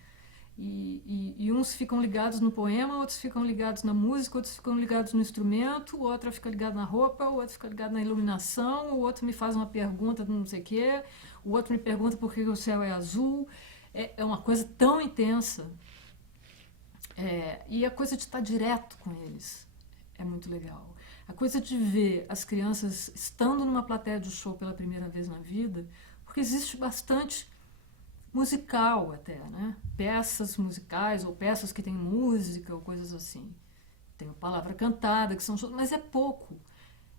E uns ficam ligados no poema, outros ficam ligados na música, outros ficam ligados no instrumento, o outro fica ligado na roupa, o outro fica ligado na iluminação, o outro me faz uma pergunta de não sei o quê, o outro me pergunta por que o céu é azul. É uma coisa tão intensa. E a coisa de estar direto com eles é muito legal. A coisa de ver as crianças estando numa plateia de show pela primeira vez na vida, porque existe bastante musical até, né? Peças musicais ou peças que têm música ou coisas assim. Tem palavra cantada, que são shows, mas é pouco.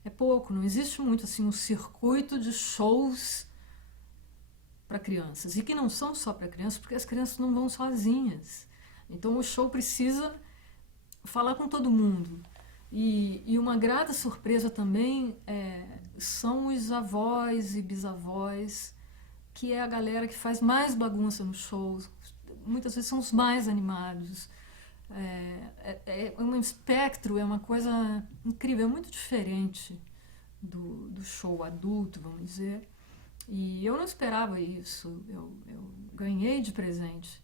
É pouco, não existe muito assim um circuito de shows para crianças. E que não são só para crianças, porque as crianças não vão sozinhas. Então o show precisa falar com todo mundo. E uma grata surpresa também são os avós e bisavós, que é a galera que faz mais bagunça nos shows. Muitas vezes são os mais animados. É um espectro, é uma coisa incrível, é muito diferente do show adulto, vamos dizer. E eu não esperava isso. Eu ganhei de presente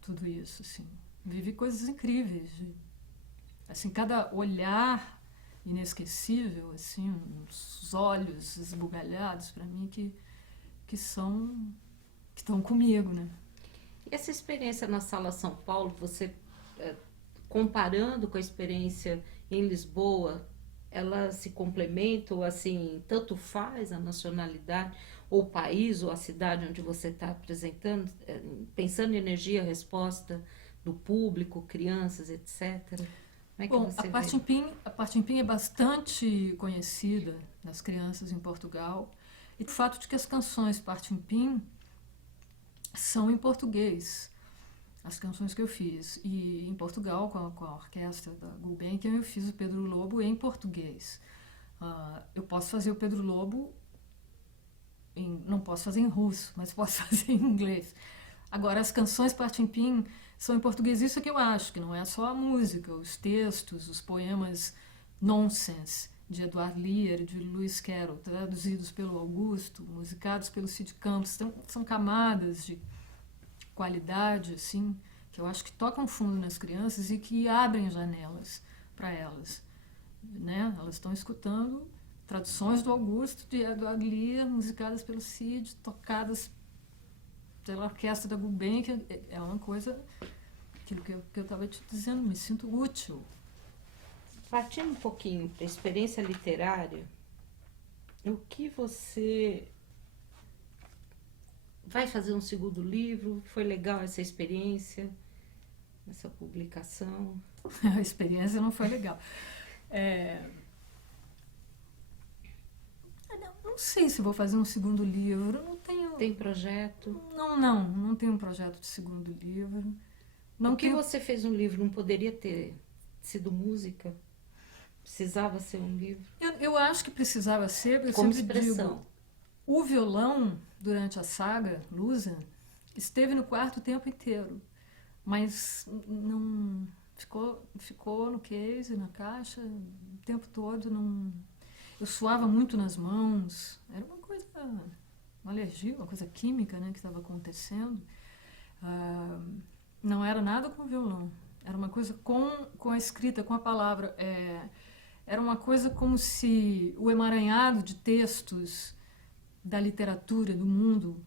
tudo isso, assim. Vivi coisas incríveis. Assim, cada olhar inesquecível, assim, uns olhos esbugalhados para mim que estão comigo, né? E essa experiência na Sala São Paulo, você comparando com a experiência em Lisboa, elas se complementam, assim, tanto faz a nacionalidade, ou o país, ou a cidade onde você está apresentando, pensando em energia, resposta do público, crianças, etc. Como é que Bom, você vê? A Partimpim é bastante conhecida das crianças em Portugal, e o fato de que as canções Partimpim são em português, as canções que eu fiz. E em Portugal, com a orquestra da Gulbenkian, eu fiz o Pedro Lobo em português. Eu posso fazer o Pedro Lobo, não posso fazer em russo, mas posso fazer em inglês. Agora, as canções Partimpim são em português, isso que eu acho, que não é só a música, os textos, os poemas Nonsense, de Edward Lear e de Lewis Carroll, traduzidos pelo Augusto, musicados pelo Cid Campos, são camadas de qualidade, assim, que eu acho que tocam fundo nas crianças e que abrem janelas para elas, né? Elas estão escutando traduções do Augusto, de Edward Lear, musicadas pelo Cid, tocadas pela orquestra da Gulbenkian. É uma coisa, aquilo que eu estava te dizendo, me sinto útil. Partindo um pouquinho para a experiência literária, o que você vai fazer um segundo livro? Foi legal essa experiência, essa publicação? A experiência não foi legal. Não sei se vou fazer um segundo livro, não tenho... Tem projeto? Não tenho um projeto de segundo livro. Não Por que tenho... você fez um livro? Não poderia ter sido música? Precisava ser um livro? Eu acho que precisava ser, eu Como sempre expressão. digo, o violão, durante a saga Lusa, esteve no quarto o tempo inteiro, mas não ficou no case, na caixa, o tempo todo. Não, eu suava muito nas mãos, era uma coisa, uma alergia, uma coisa química, né, que estava acontecendo. Não era nada com o violão, era uma coisa com a escrita, com a palavra. Era uma coisa como se o emaranhado de textos da literatura, do mundo,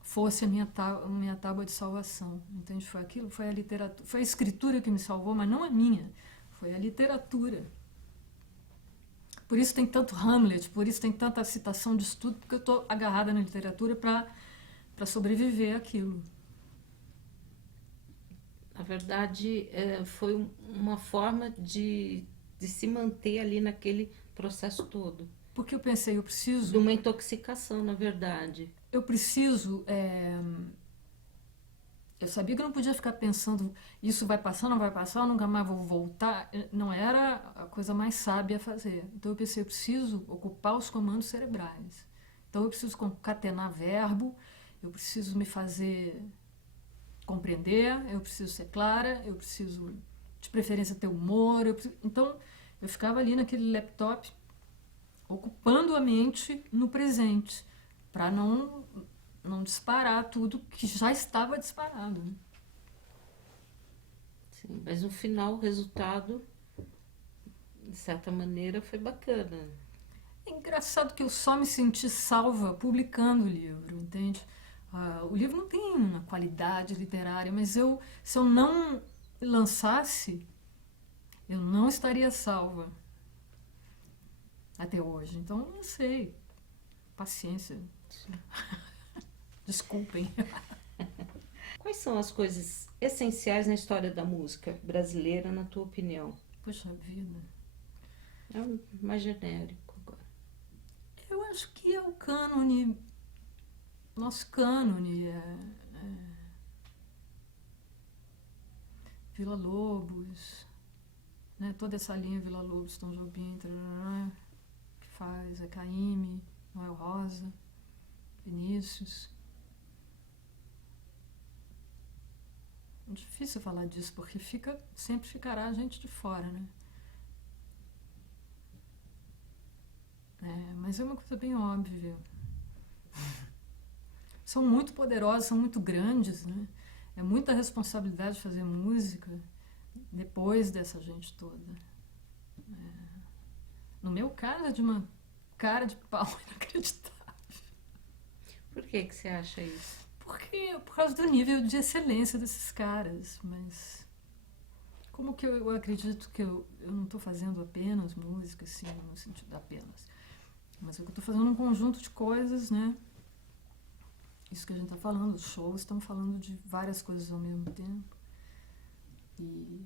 fosse a minha tábua de salvação. Entende? Foi aquilo, foi a literatura, foi a escritura que me salvou, mas não a minha, foi a literatura. Por isso tem tanto Hamlet, por isso tem tanta citação de estudo, porque eu estou agarrada na literatura para sobreviver àquilo. Na verdade, foi uma forma de se manter ali naquele processo todo. Porque eu pensei, eu preciso... De uma intoxicação, na verdade. Eu preciso... Eu sabia que eu não podia ficar pensando, isso vai passar, não vai passar, eu nunca mais vou voltar. Não era a coisa mais sábia a fazer. Então eu pensei, eu preciso ocupar os comandos cerebrais. Então eu preciso concatenar verbo, eu preciso me fazer compreender, eu preciso ser clara, eu preciso, de preferência, ter humor. Então eu ficava ali naquele laptop, ocupando a mente no presente, para não disparar tudo que já estava disparado. Né? Sim, mas no final o resultado, de certa maneira, foi bacana. É engraçado que eu só me senti salva publicando o livro, entende? O livro não tem uma qualidade literária, mas se eu não lançasse, eu não estaria salva até hoje. Então, não sei. Paciência. Desculpem. Quais são as coisas essenciais na história da música brasileira, na tua opinião? Poxa vida. É o mais genérico agora. Eu acho que é o cânone. Nosso cânone Vila Lobos, né? Toda essa linha Vila Lobos, Tom Jobim, que faz, Caymmi, Noel Rosa, Vinícius. É difícil falar disso, porque sempre ficará a gente de fora, né? Mas é uma coisa bem óbvia. São muito poderosos, são muito grandes, né? É muita responsabilidade fazer música depois dessa gente toda. No meu caso, é de uma cara de pau inacreditável. Por que você acha isso? Por causa do nível de excelência desses caras, mas Como que eu acredito que eu não estou fazendo apenas música, assim, no sentido de apenas, mas eu estou fazendo um conjunto de coisas, né? Isso que a gente está falando, os shows estão falando de várias coisas ao mesmo tempo. E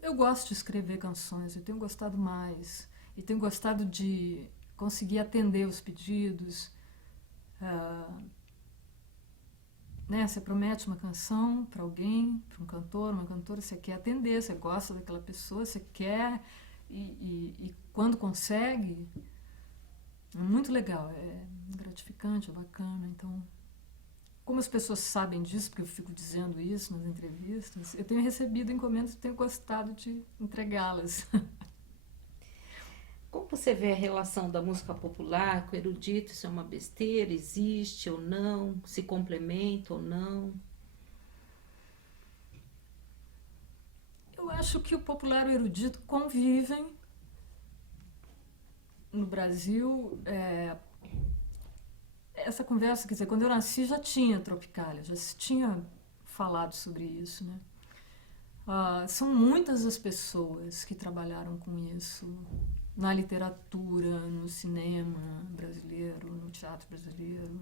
eu gosto de escrever canções, eu tenho gostado mais, e tenho gostado de conseguir atender os pedidos. Né? Você promete uma canção para alguém, para um cantor, uma cantora, você quer atender, você gosta daquela pessoa, você quer, e quando consegue, é muito legal, é gratificante, é bacana. Então, como as pessoas sabem disso, porque eu fico dizendo isso nas entrevistas, eu tenho recebido encomendas e tenho gostado de entregá-las. Como você vê a relação da música popular com o erudito? Isso é uma besteira? Existe ou não? Se complementa ou não? Eu acho que o popular e o erudito convivem no Brasil. Essa conversa, quer dizer, quando eu nasci já tinha Tropicália, já se tinha falado sobre isso, né? São muitas as pessoas que trabalharam com isso na literatura, no cinema brasileiro, no teatro brasileiro.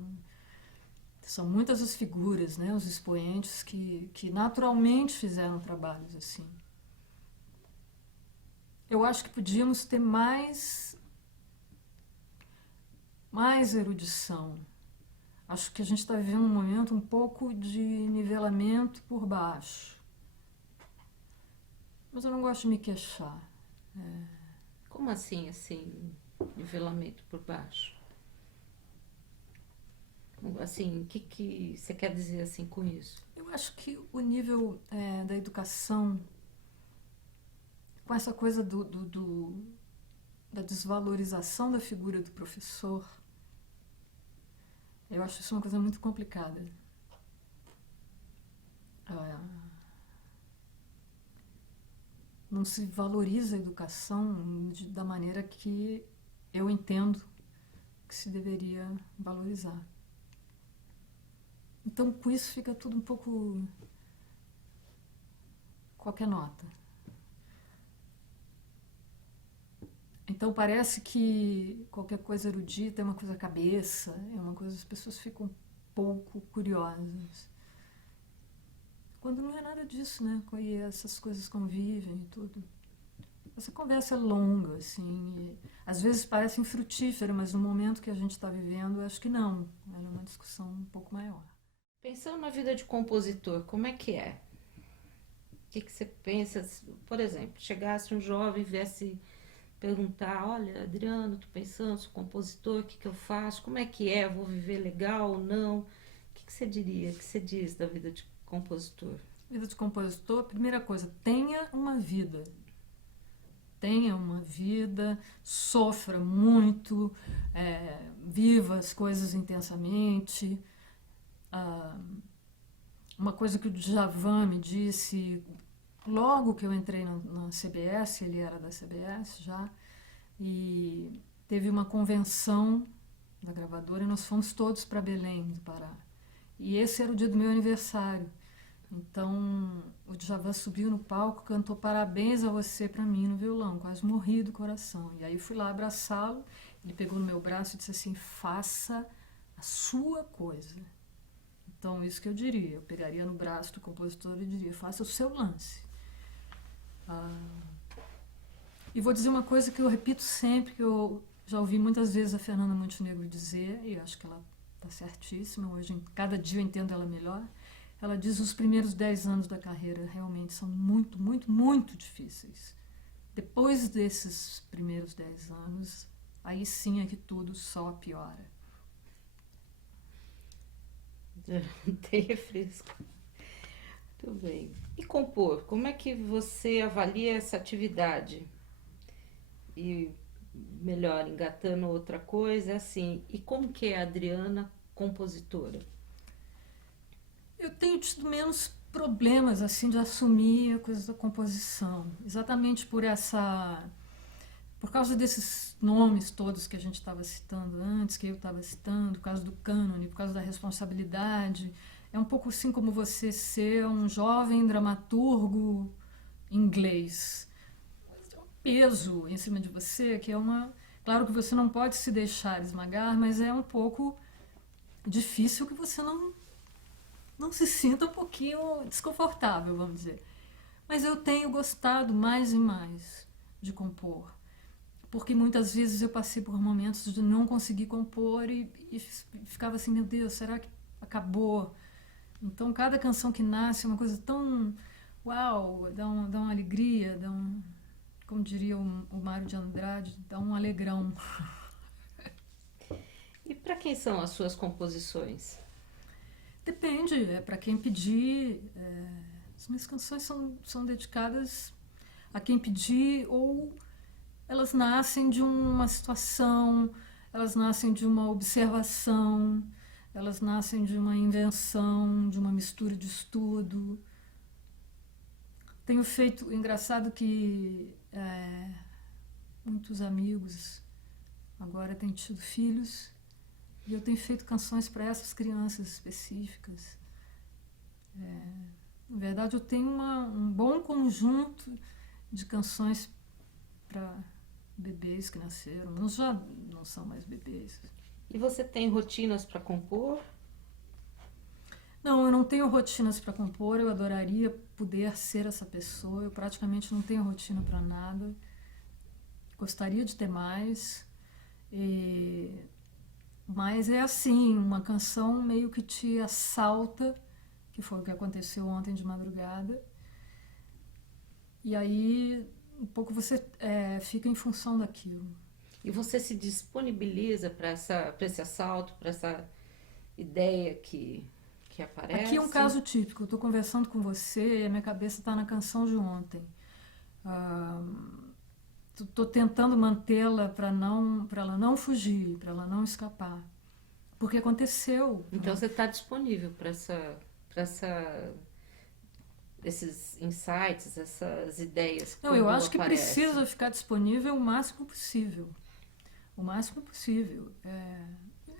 São muitas as figuras, né, os expoentes que naturalmente fizeram trabalhos assim. Eu acho que podíamos ter mais erudição. Acho que a gente está vivendo um momento um pouco de nivelamento por baixo. Mas eu não gosto de me queixar. Como assim, nivelamento por baixo? Assim, o que você quer dizer assim com isso? Eu acho que o nível da educação, com essa coisa da desvalorização da figura do professor, eu acho isso uma coisa muito complicada. Não se valoriza a educação da maneira que eu entendo que se deveria valorizar. Então, com isso fica tudo um pouco qualquer nota. Então, parece que qualquer coisa erudita é uma coisa cabeça, é uma coisa, as pessoas ficam um pouco curiosas. Quando não é nada disso, né? E essas coisas convivem e tudo. Essa conversa é longa, assim, e às vezes parece infrutífera, mas no momento que a gente está vivendo, eu acho que não. Ela é uma discussão um pouco maior. Pensando na vida de compositor, como é que é? O que você pensa? Por exemplo, chegasse um jovem e viesse perguntar, olha, Adriano, tô pensando, sou compositor, o que eu faço? Como é que é? Vou viver legal ou não? O que você diria? O que você diz da vida de compositor? Vida de compositor, primeira coisa, tenha uma vida. Tenha uma vida, sofra muito, viva as coisas intensamente. Uma coisa que o Djavan me disse logo que eu entrei na CBS, ele era da CBS já, e teve uma convenção da gravadora e nós fomos todos para Belém do Pará. E esse era o dia do meu aniversário. Então o Djavan subiu no palco, cantou Parabéns a Você para mim no violão, quase morri do coração. E aí fui lá abraçá-lo, ele pegou no meu braço e disse assim, faça a sua coisa. Então isso que eu diria, eu pegaria no braço do compositor e diria, faça o seu lance. E vou dizer uma coisa que eu repito sempre, que eu já ouvi muitas vezes a Fernanda Montenegro dizer, e acho que ela está certíssima, hoje cada dia eu entendo ela melhor. Ela diz os primeiros 10 anos da carreira realmente são muito, muito, muito difíceis. Depois desses primeiros 10 anos, aí sim é que tudo só piora. Tem refresco. Muito bem. E compor, como é que você avalia essa atividade? E melhor, engatando outra coisa, assim, e como que é a Adriana compositora? Eu tenho tido menos problemas assim de assumir a coisa da composição, exatamente por causa desses nomes todos que a gente estava citando antes, que eu estava citando, por causa do cânone, por causa da responsabilidade. É um pouco assim como você ser um jovem dramaturgo inglês. Tem um peso em cima de você que é uma... Claro que você não pode se deixar esmagar, mas é um pouco difícil que você não se sinta um pouquinho desconfortável, vamos dizer. Mas eu tenho gostado mais e mais de compor. Porque muitas vezes eu passei por momentos de não conseguir compor e ficava assim, meu Deus, será que acabou? Então, cada canção que nasce é uma coisa tão... Uau, dá uma alegria, como diria o Mário de Andrade, dá um alegrão. E para quem são as suas composições? Depende, é para quem pedir. As minhas canções são dedicadas a quem pedir, ou elas nascem de uma situação, elas nascem de uma observação, elas nascem de uma invenção, de uma mistura de estudo. Tenho feito, engraçado que muitos amigos agora têm tido filhos e eu tenho feito canções para essas crianças específicas. Na verdade, eu tenho um bom conjunto de canções para bebês que nasceram, uns já não são mais bebês. E você tem rotinas para compor? Não, eu não tenho rotinas para compor, eu adoraria poder ser essa pessoa, eu praticamente não tenho rotina para nada, gostaria de ter mais, mas é assim, uma canção meio que te assalta, que foi o que aconteceu ontem de madrugada, e aí um pouco você fica em função daquilo. E você se disponibiliza para esse assalto, para essa ideia que aparece? Aqui é um caso típico, eu estou conversando com você e a minha cabeça está na canção de ontem. Estou tentando mantê-la para ela não fugir, para ela não escapar. Porque aconteceu. Então você está disponível para esses insights, essas ideias? Não, eu acho que precisa ficar disponível o máximo possível. O máximo possível.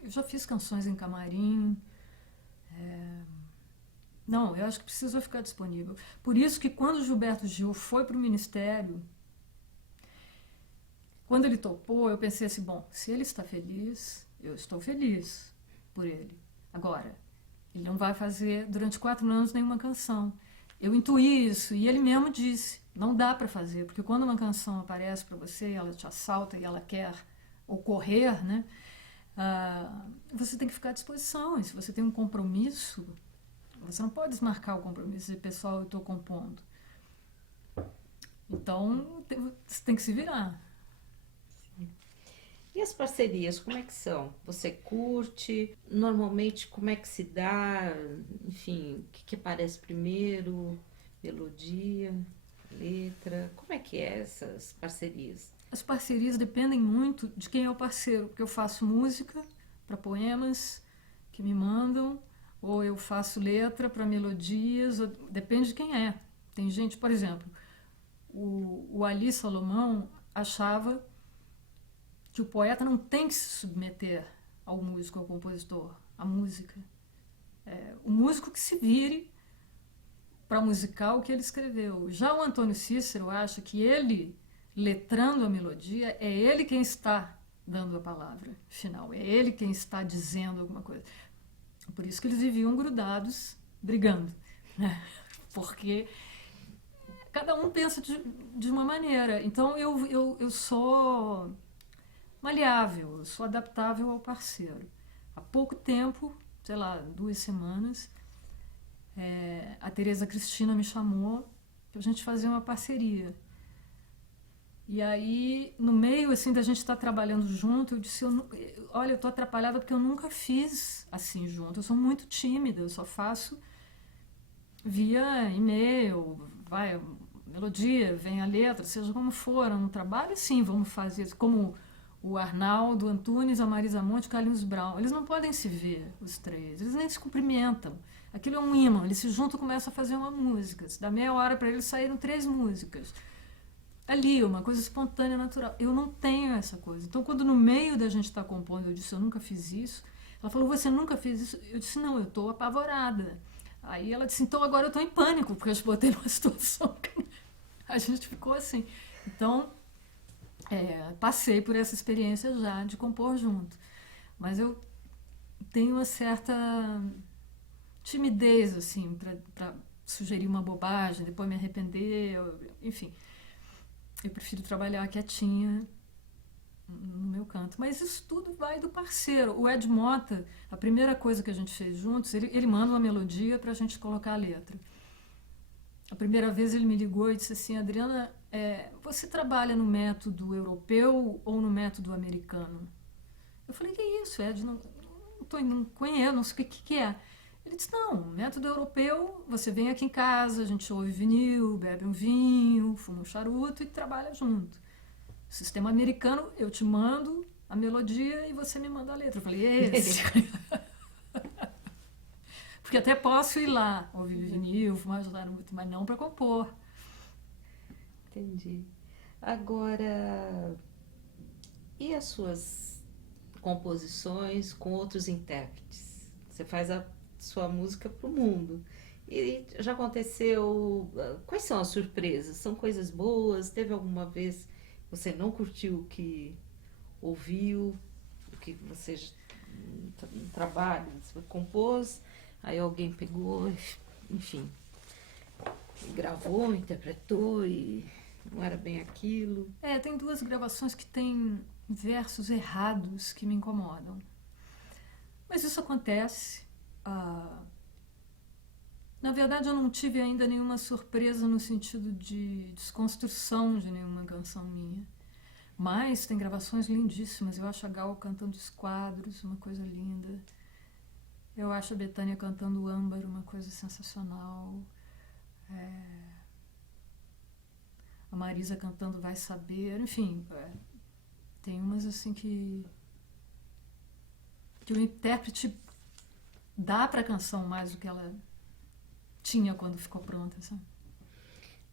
Eu já fiz canções em camarim. Não, eu acho que precisa ficar disponível. Por isso que quando o Gilberto Gil foi para o Ministério, quando ele topou, eu pensei assim, bom, se ele está feliz, eu estou feliz por ele. Agora, ele não vai fazer durante 4 anos nenhuma canção. Eu intuí isso e ele mesmo disse, não dá para fazer, porque quando uma canção aparece para você, ela te assalta e ela quer ocorrer, né? Você tem que ficar à disposição. E se você tem um compromisso, você não pode desmarcar o compromisso de pessoal, eu estou compondo. Então, você tem que se virar. E as parcerias, como é que são? Você curte? Normalmente, como é que se dá? Enfim, o que aparece primeiro? Melodia, letra? Como é que é essas parcerias? As parcerias dependem muito de quem é o parceiro, porque eu faço música para poemas que me mandam, ou eu faço letra para melodias, depende de quem é. Tem gente, por exemplo, o Ali Salomão achava que o poeta não tem que se submeter ao músico, ao compositor, à música. O músico que se vire para musicar o que ele escreveu. Já o Antônio Cícero acha que ele, letrando a melodia, é ele quem está dando a palavra final, é ele quem está dizendo alguma coisa. Por isso que eles viviam grudados, brigando, né? Porque cada um pensa de uma maneira. Então eu sou maleável, eu sou adaptável ao parceiro. Há pouco tempo, sei lá, 2 semanas, a Tereza Cristina me chamou para a gente fazer uma parceria. E aí, no meio assim da gente estar trabalhando junto, eu disse, olha, eu estou atrapalhada porque eu nunca fiz assim junto. Eu sou muito tímida, eu só faço via e-mail, vai a melodia, vem a letra, seja como for, um trabalho sim, vamos fazer, como o Arnaldo Antunes, a Marisa Monte, o Carlinhos Brown, eles não podem se ver, os 3, eles nem se cumprimentam. Aquilo é um imã, eles se juntam e começam a fazer uma música. Se dá meia hora para eles, saíram 3 músicas. Ali, uma coisa espontânea, natural. Eu não tenho essa coisa. Então, quando no meio da gente está compondo, eu disse, eu nunca fiz isso. Ela falou, você nunca fez isso? Eu disse, não, eu estou apavorada. Aí ela disse, então agora eu estou em pânico, porque eu te botei numa situação que A gente ficou assim. Então, passei por essa experiência já de compor junto. Mas eu tenho uma certa timidez, assim, para sugerir uma bobagem, depois me arrepender, enfim. Eu prefiro trabalhar quietinha no meu canto. Mas isso tudo vai do parceiro. O Ed Mota, a primeira coisa que a gente fez juntos, ele manda uma melodia para a gente colocar a letra. A primeira vez ele me ligou e disse assim: Adriana, você trabalha no método europeu ou no método americano? Eu falei: que isso, Ed? Não conheço, não sei o que é. Ele disse: não, método europeu, você vem aqui em casa, a gente ouve vinil, bebe um vinho, fuma um charuto e trabalha junto. Sistema americano, eu te mando a melodia e você me manda a letra. Eu falei: esse. Porque até posso ir lá, ouvir vinil, fumar charuto, mas não para compor. Entendi. Agora, e as suas composições com outros intérpretes? Você faz a sua música para o mundo. E já aconteceu? Quais são as surpresas? São coisas boas? Teve alguma vez que você não curtiu o que ouviu, o que você no trabalho, você compôs, aí alguém pegou, enfim, gravou, interpretou e não era bem aquilo? Tem 2 gravações que têm versos errados que me incomodam. Mas isso acontece. Na verdade, eu não tive ainda nenhuma surpresa no sentido de desconstrução de nenhuma canção minha. Mas tem gravações lindíssimas. Eu acho a Gal cantando Esquadros uma coisa linda. Eu acho a Bethânia cantando Âmbar uma coisa sensacional. A Marisa cantando Vai Saber. Enfim, tem umas assim que o intérprete dá para a canção mais do que ela tinha quando ficou pronta, sabe?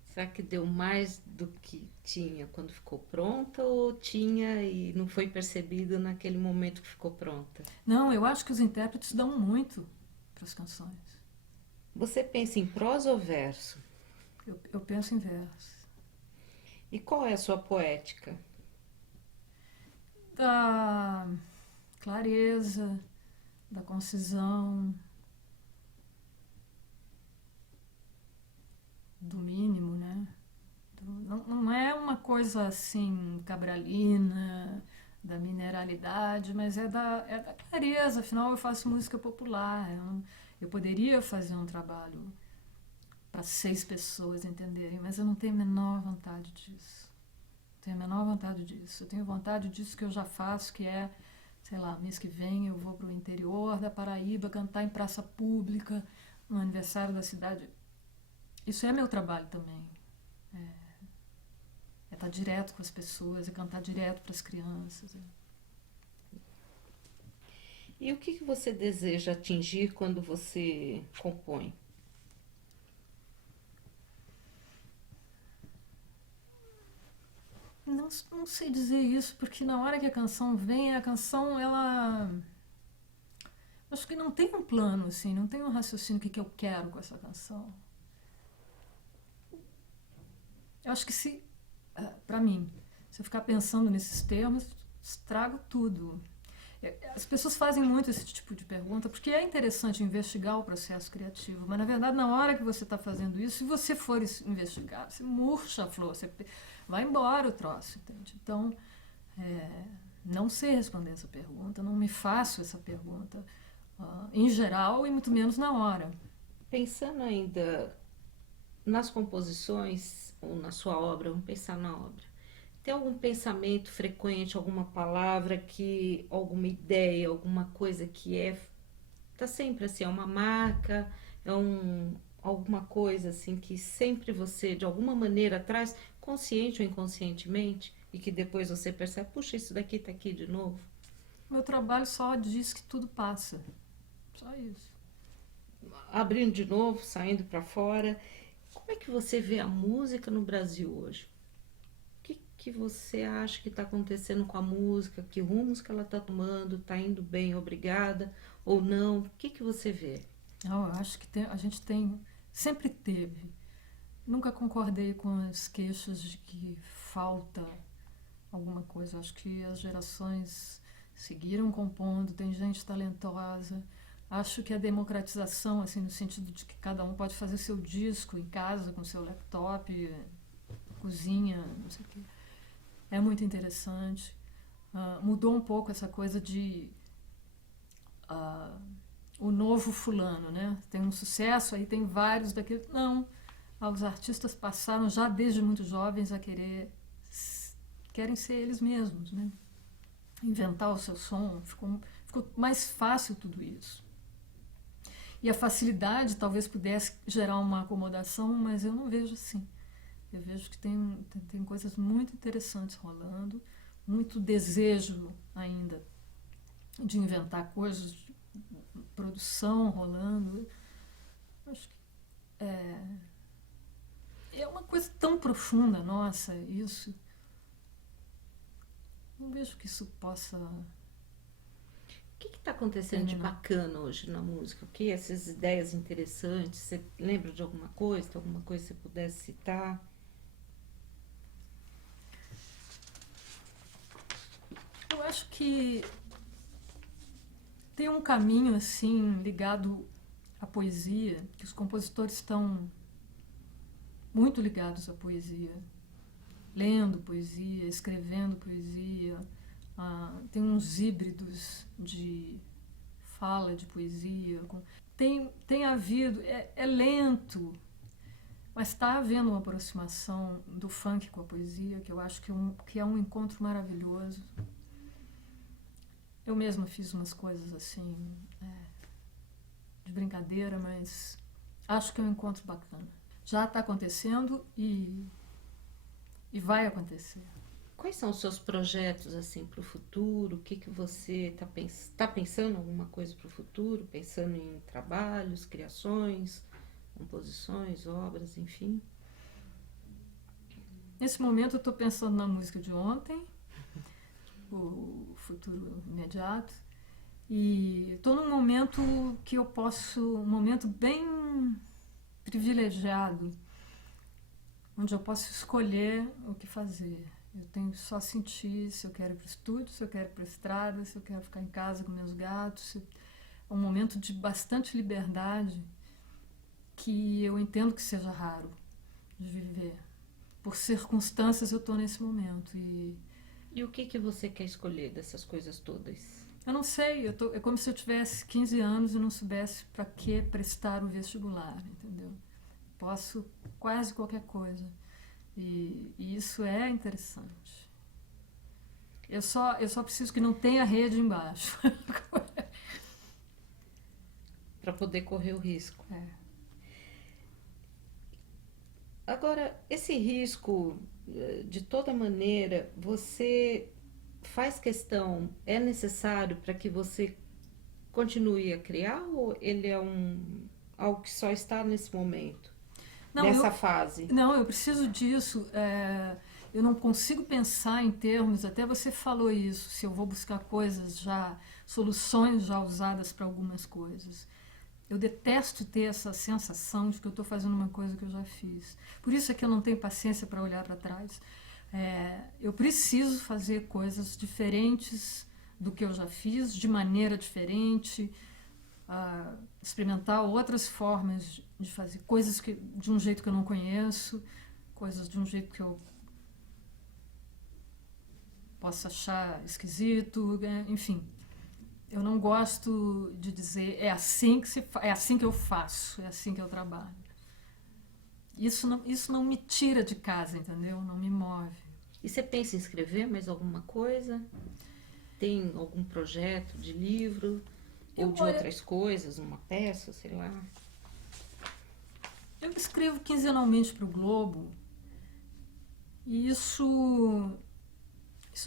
Será que deu mais do que tinha quando ficou pronta ou tinha e não foi percebido naquele momento que ficou pronta? Não, eu acho que os intérpretes dão muito para as canções. Você pensa em prosa ou verso? Eu penso em verso. E qual é a sua poética? Da clareza, da concisão, do mínimo, né? Não é uma coisa assim cabralina, da mineralidade, mas é da clareza. Afinal, eu faço música popular. Eu poderia fazer um trabalho para 6 pessoas entenderem, mas eu não tenho a menor vontade disso. Tenho a menor vontade disso. Eu tenho vontade disso que eu já faço, que é, sei lá, mês que vem eu vou para o interior da Paraíba cantar em praça pública, no aniversário da cidade. Isso é meu trabalho também. É estar direto com as pessoas, é cantar direto para as crianças. E o que você deseja atingir quando você compõe? Não sei dizer isso, porque na hora que a canção vem, a canção, ela... Acho que não tem um plano, assim, não tem um raciocínio do que eu quero com essa canção. Eu acho que para mim, se eu ficar pensando nesses termos, estrago tudo. As pessoas fazem muito esse tipo de pergunta porque é interessante investigar o processo criativo, mas na verdade na hora que você está fazendo isso, se você for investigar, você murcha a flor, você vai embora o troço, entende? Então, não sei responder essa pergunta, não me faço essa pergunta em geral e muito menos na hora. Pensando ainda nas composições ou na sua obra, vamos pensar na obra. Tem algum pensamento frequente, alguma palavra que, alguma ideia, alguma coisa que tá sempre assim, é uma marca, alguma coisa assim que sempre você de alguma maneira traz, consciente ou inconscientemente, e que depois você percebe, puxa, isso daqui tá aqui de novo? Meu trabalho só diz que tudo passa. Só isso. Abrindo de novo, saindo para fora. Como é que você vê a música no Brasil hoje? O que você acha que está acontecendo com a música? Que rumos que ela está tomando? Está indo bem, obrigada? Ou não? O que você vê? Não, eu acho que a gente sempre teve nunca concordei com as queixas de que falta alguma coisa. Acho que as gerações seguiram compondo, tem gente talentosa. Acho que a democratização, assim, no sentido de que cada um pode fazer seu disco em casa, com seu laptop, cozinha, não sei o quê, é muito interessante. Mudou um pouco essa coisa de o novo fulano, né? Tem um sucesso, aí tem vários daquele. Não, os artistas passaram já desde muito jovens a querem ser eles mesmos, né? Inventar o seu som, ficou mais fácil tudo isso. E a facilidade talvez pudesse gerar uma acomodação, mas eu não vejo assim. Eu vejo que tem coisas muito interessantes rolando, muito desejo ainda de inventar coisas, de produção rolando. Acho que é uma coisa tão profunda, nossa, isso. Não vejo que isso possa... O que está acontecendo de bacana hoje na música? O que essas ideias interessantes? Você lembra de alguma coisa? Alguma coisa que você pudesse citar? Eu acho que tem um caminho assim ligado à poesia, que os compositores estão muito ligados à poesia, lendo poesia, escrevendo poesia. Tem uns híbridos de fala de poesia. Tem havido, é lento, mas está havendo uma aproximação do funk com a poesia, que eu acho que é um encontro maravilhoso. Eu mesma fiz umas coisas assim, de brincadeira, mas acho que é um encontro bacana. Já está acontecendo e vai acontecer. Quais são os seus projetos assim para o futuro? O que você está pensando alguma coisa para o futuro? Pensando em trabalhos, criações, composições, obras, enfim? Nesse momento eu estou pensando na música de ontem, o futuro imediato, e estou num momento que eu posso, um momento bem privilegiado, onde eu posso escolher o que fazer. Eu tenho que só sentir se eu quero ir para o estúdio, se eu quero ir para a estrada, se eu quero ficar em casa com meus gatos. É um momento de bastante liberdade que eu entendo que seja raro de viver. Por circunstâncias eu estou nesse momento. E o que você quer escolher dessas coisas todas? Eu não sei, é como se eu tivesse 15 anos e não soubesse para que prestar o vestibular, entendeu? Posso quase qualquer coisa. E isso é interessante. Eu só preciso que não tenha rede embaixo. Para poder correr o risco. Agora, esse risco, de toda maneira, você faz questão, é necessário para que você continue a criar ou ele é algo que só está nesse momento? Nessa fase. Não, eu preciso disso. Eu não consigo pensar em termos, até você falou isso, se eu vou buscar coisas já, soluções já usadas para algumas coisas. Eu detesto ter essa sensação de que eu estou fazendo uma coisa que eu já fiz. Por isso é que eu não tenho paciência para olhar para trás. Eu preciso fazer coisas diferentes do que eu já fiz, de maneira diferente, experimentar outras formas de fazer coisas de um jeito que eu não conheço, coisas de um jeito que eu possa achar esquisito, enfim. Eu não gosto de dizer é assim que eu faço, é assim que eu trabalho. Isso não me tira de casa, entendeu? Não me move. E você pensa em escrever mais alguma coisa? Tem algum projeto de livro? Ou de outras coisas, uma peça, sei lá? Eu escrevo quinzenalmente para o Globo e isso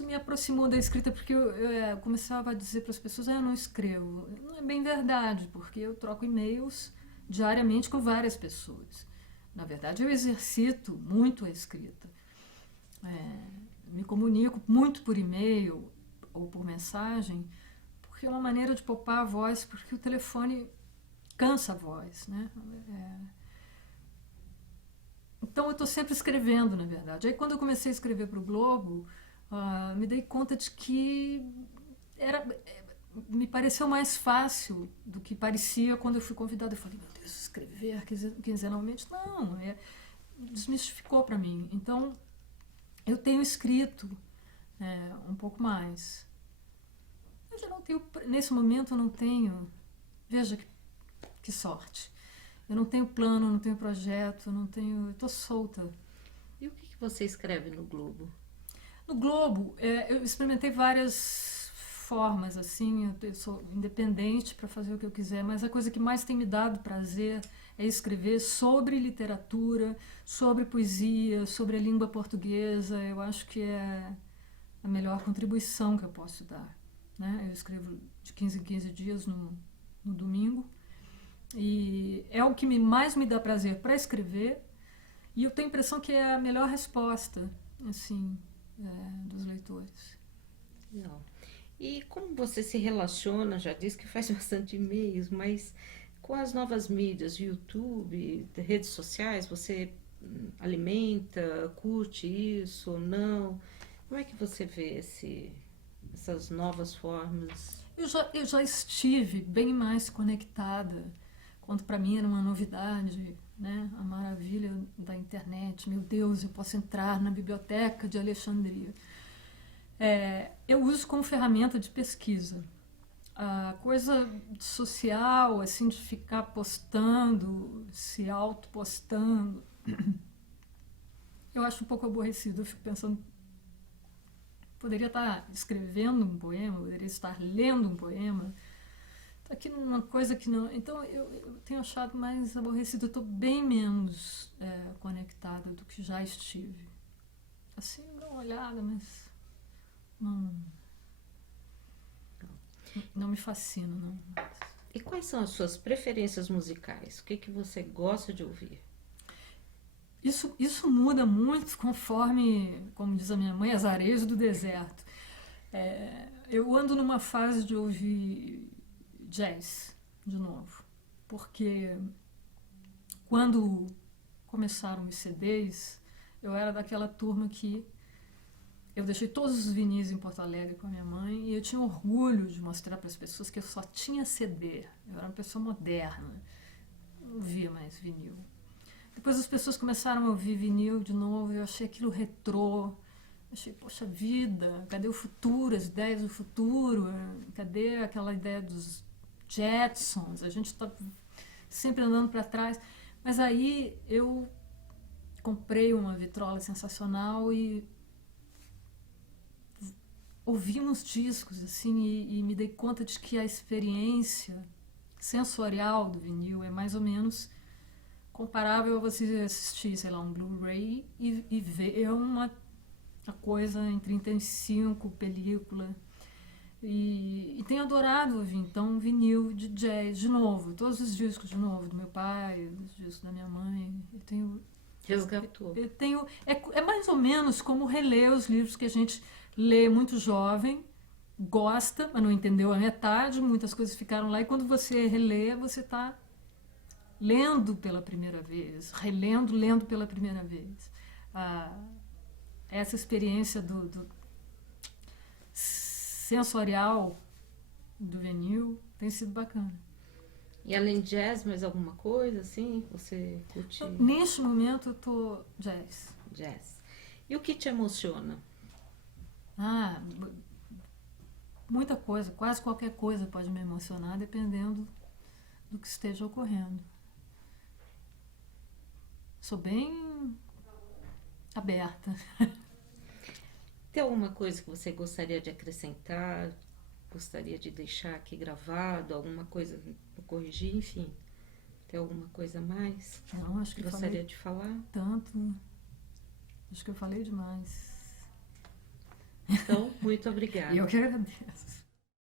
me aproximou da escrita, porque eu começava a dizer para as pessoas, eu não escrevo. Não é bem verdade, porque eu troco e-mails diariamente com várias pessoas. Na verdade, eu exercito muito a escrita. Me comunico muito por e-mail ou por mensagem, porque é uma maneira de poupar a voz, porque o telefone cansa a voz, né? Então eu estou sempre escrevendo, na verdade. Aí quando eu comecei a escrever para o Globo, me dei conta de que era, me pareceu mais fácil do que parecia quando eu fui convidada. Eu falei, meu Deus, escrever quinzenalmente? Não, desmistificou para mim. Então eu tenho escrito um pouco mais. Mas eu não tenho, nesse momento eu não tenho, veja que sorte. Eu não tenho plano, não tenho projeto, não tenho, eu estou solta. E o que você escreve no Globo? No Globo, eu experimentei várias formas, assim, eu sou independente para fazer o que eu quiser, mas a coisa que mais tem me dado prazer é escrever sobre literatura, sobre poesia, sobre a língua portuguesa. Eu acho que é a melhor contribuição que eu posso dar, né? Eu escrevo de 15 em 15 dias no domingo, e é o que mais me dá prazer para escrever, e eu tenho a impressão que é a melhor resposta, assim, dos leitores. Não. E como você se relaciona, já disse que faz bastante e-mails, mas com as novas mídias, YouTube, redes sociais, você alimenta, curte isso ou não? Como é que você vê essas novas formas? Eu já estive bem mais conectada, quando para mim era uma novidade, né? A maravilha da internet. Meu Deus, eu posso entrar na biblioteca de Alexandria. Eu uso como ferramenta de pesquisa. A coisa social, assim, de ficar postando, se auto-postando, eu acho um pouco aborrecido. Eu fico pensando, poderia estar escrevendo um poema, poderia estar lendo um poema. Está aqui numa coisa que não... Então, eu tenho achado mais aborrecido. Eu estou bem menos conectada do que já estive. Assim, dá uma olhada, mas... Não me fascina, não. E quais são as suas preferências musicais? O que você gosta de ouvir? Isso muda muito conforme, como diz a minha mãe, as areias do deserto. Eu ando numa fase de ouvir jazz, de novo, porque quando começaram os CDs, eu era daquela turma que eu deixei todos os vinis em Porto Alegre com a minha mãe, e eu tinha orgulho de mostrar para as pessoas que eu só tinha CD. Eu era uma pessoa moderna, não ouvia mais vinil. Depois as pessoas começaram a ouvir vinil de novo, e eu achei aquilo retrô. Achei, poxa vida, cadê o futuro, as ideias do futuro? Cadê aquela ideia dos Jetsons? A gente está sempre andando para trás. Mas aí eu comprei uma vitrola sensacional e ouvi uns discos, assim, e me dei conta de que a experiência sensorial do vinil é mais ou menos comparável a você assistir, sei lá, um Blu-ray e ver uma coisa em 35, película. E tenho adorado ouvir, então, vinil de jazz, de novo, todos os discos de novo, do meu pai, os discos da minha mãe. Eu tenho... Resgatou. É mais ou menos como reler os livros que a gente lê muito jovem, gosta, mas não entendeu a metade, muitas coisas ficaram lá, e quando você relê, você está lendo pela primeira vez, relendo, lendo pela primeira vez. Essa experiência do sensorial do vinil tem sido bacana. E além de jazz, mais alguma coisa, assim, você curte? Neste momento eu tô jazz. Jazz. E o que te emociona? Muita coisa, quase qualquer coisa pode me emocionar, dependendo do que esteja ocorrendo. Sou bem aberta. Tem alguma coisa que você gostaria de acrescentar? Gostaria de deixar aqui gravado? Alguma coisa para corrigir? Enfim, tem alguma coisa a mais? Não, acho que gostaria de falar? Tanto. Acho que eu falei demais. Então, muito obrigada. Eu que agradeço.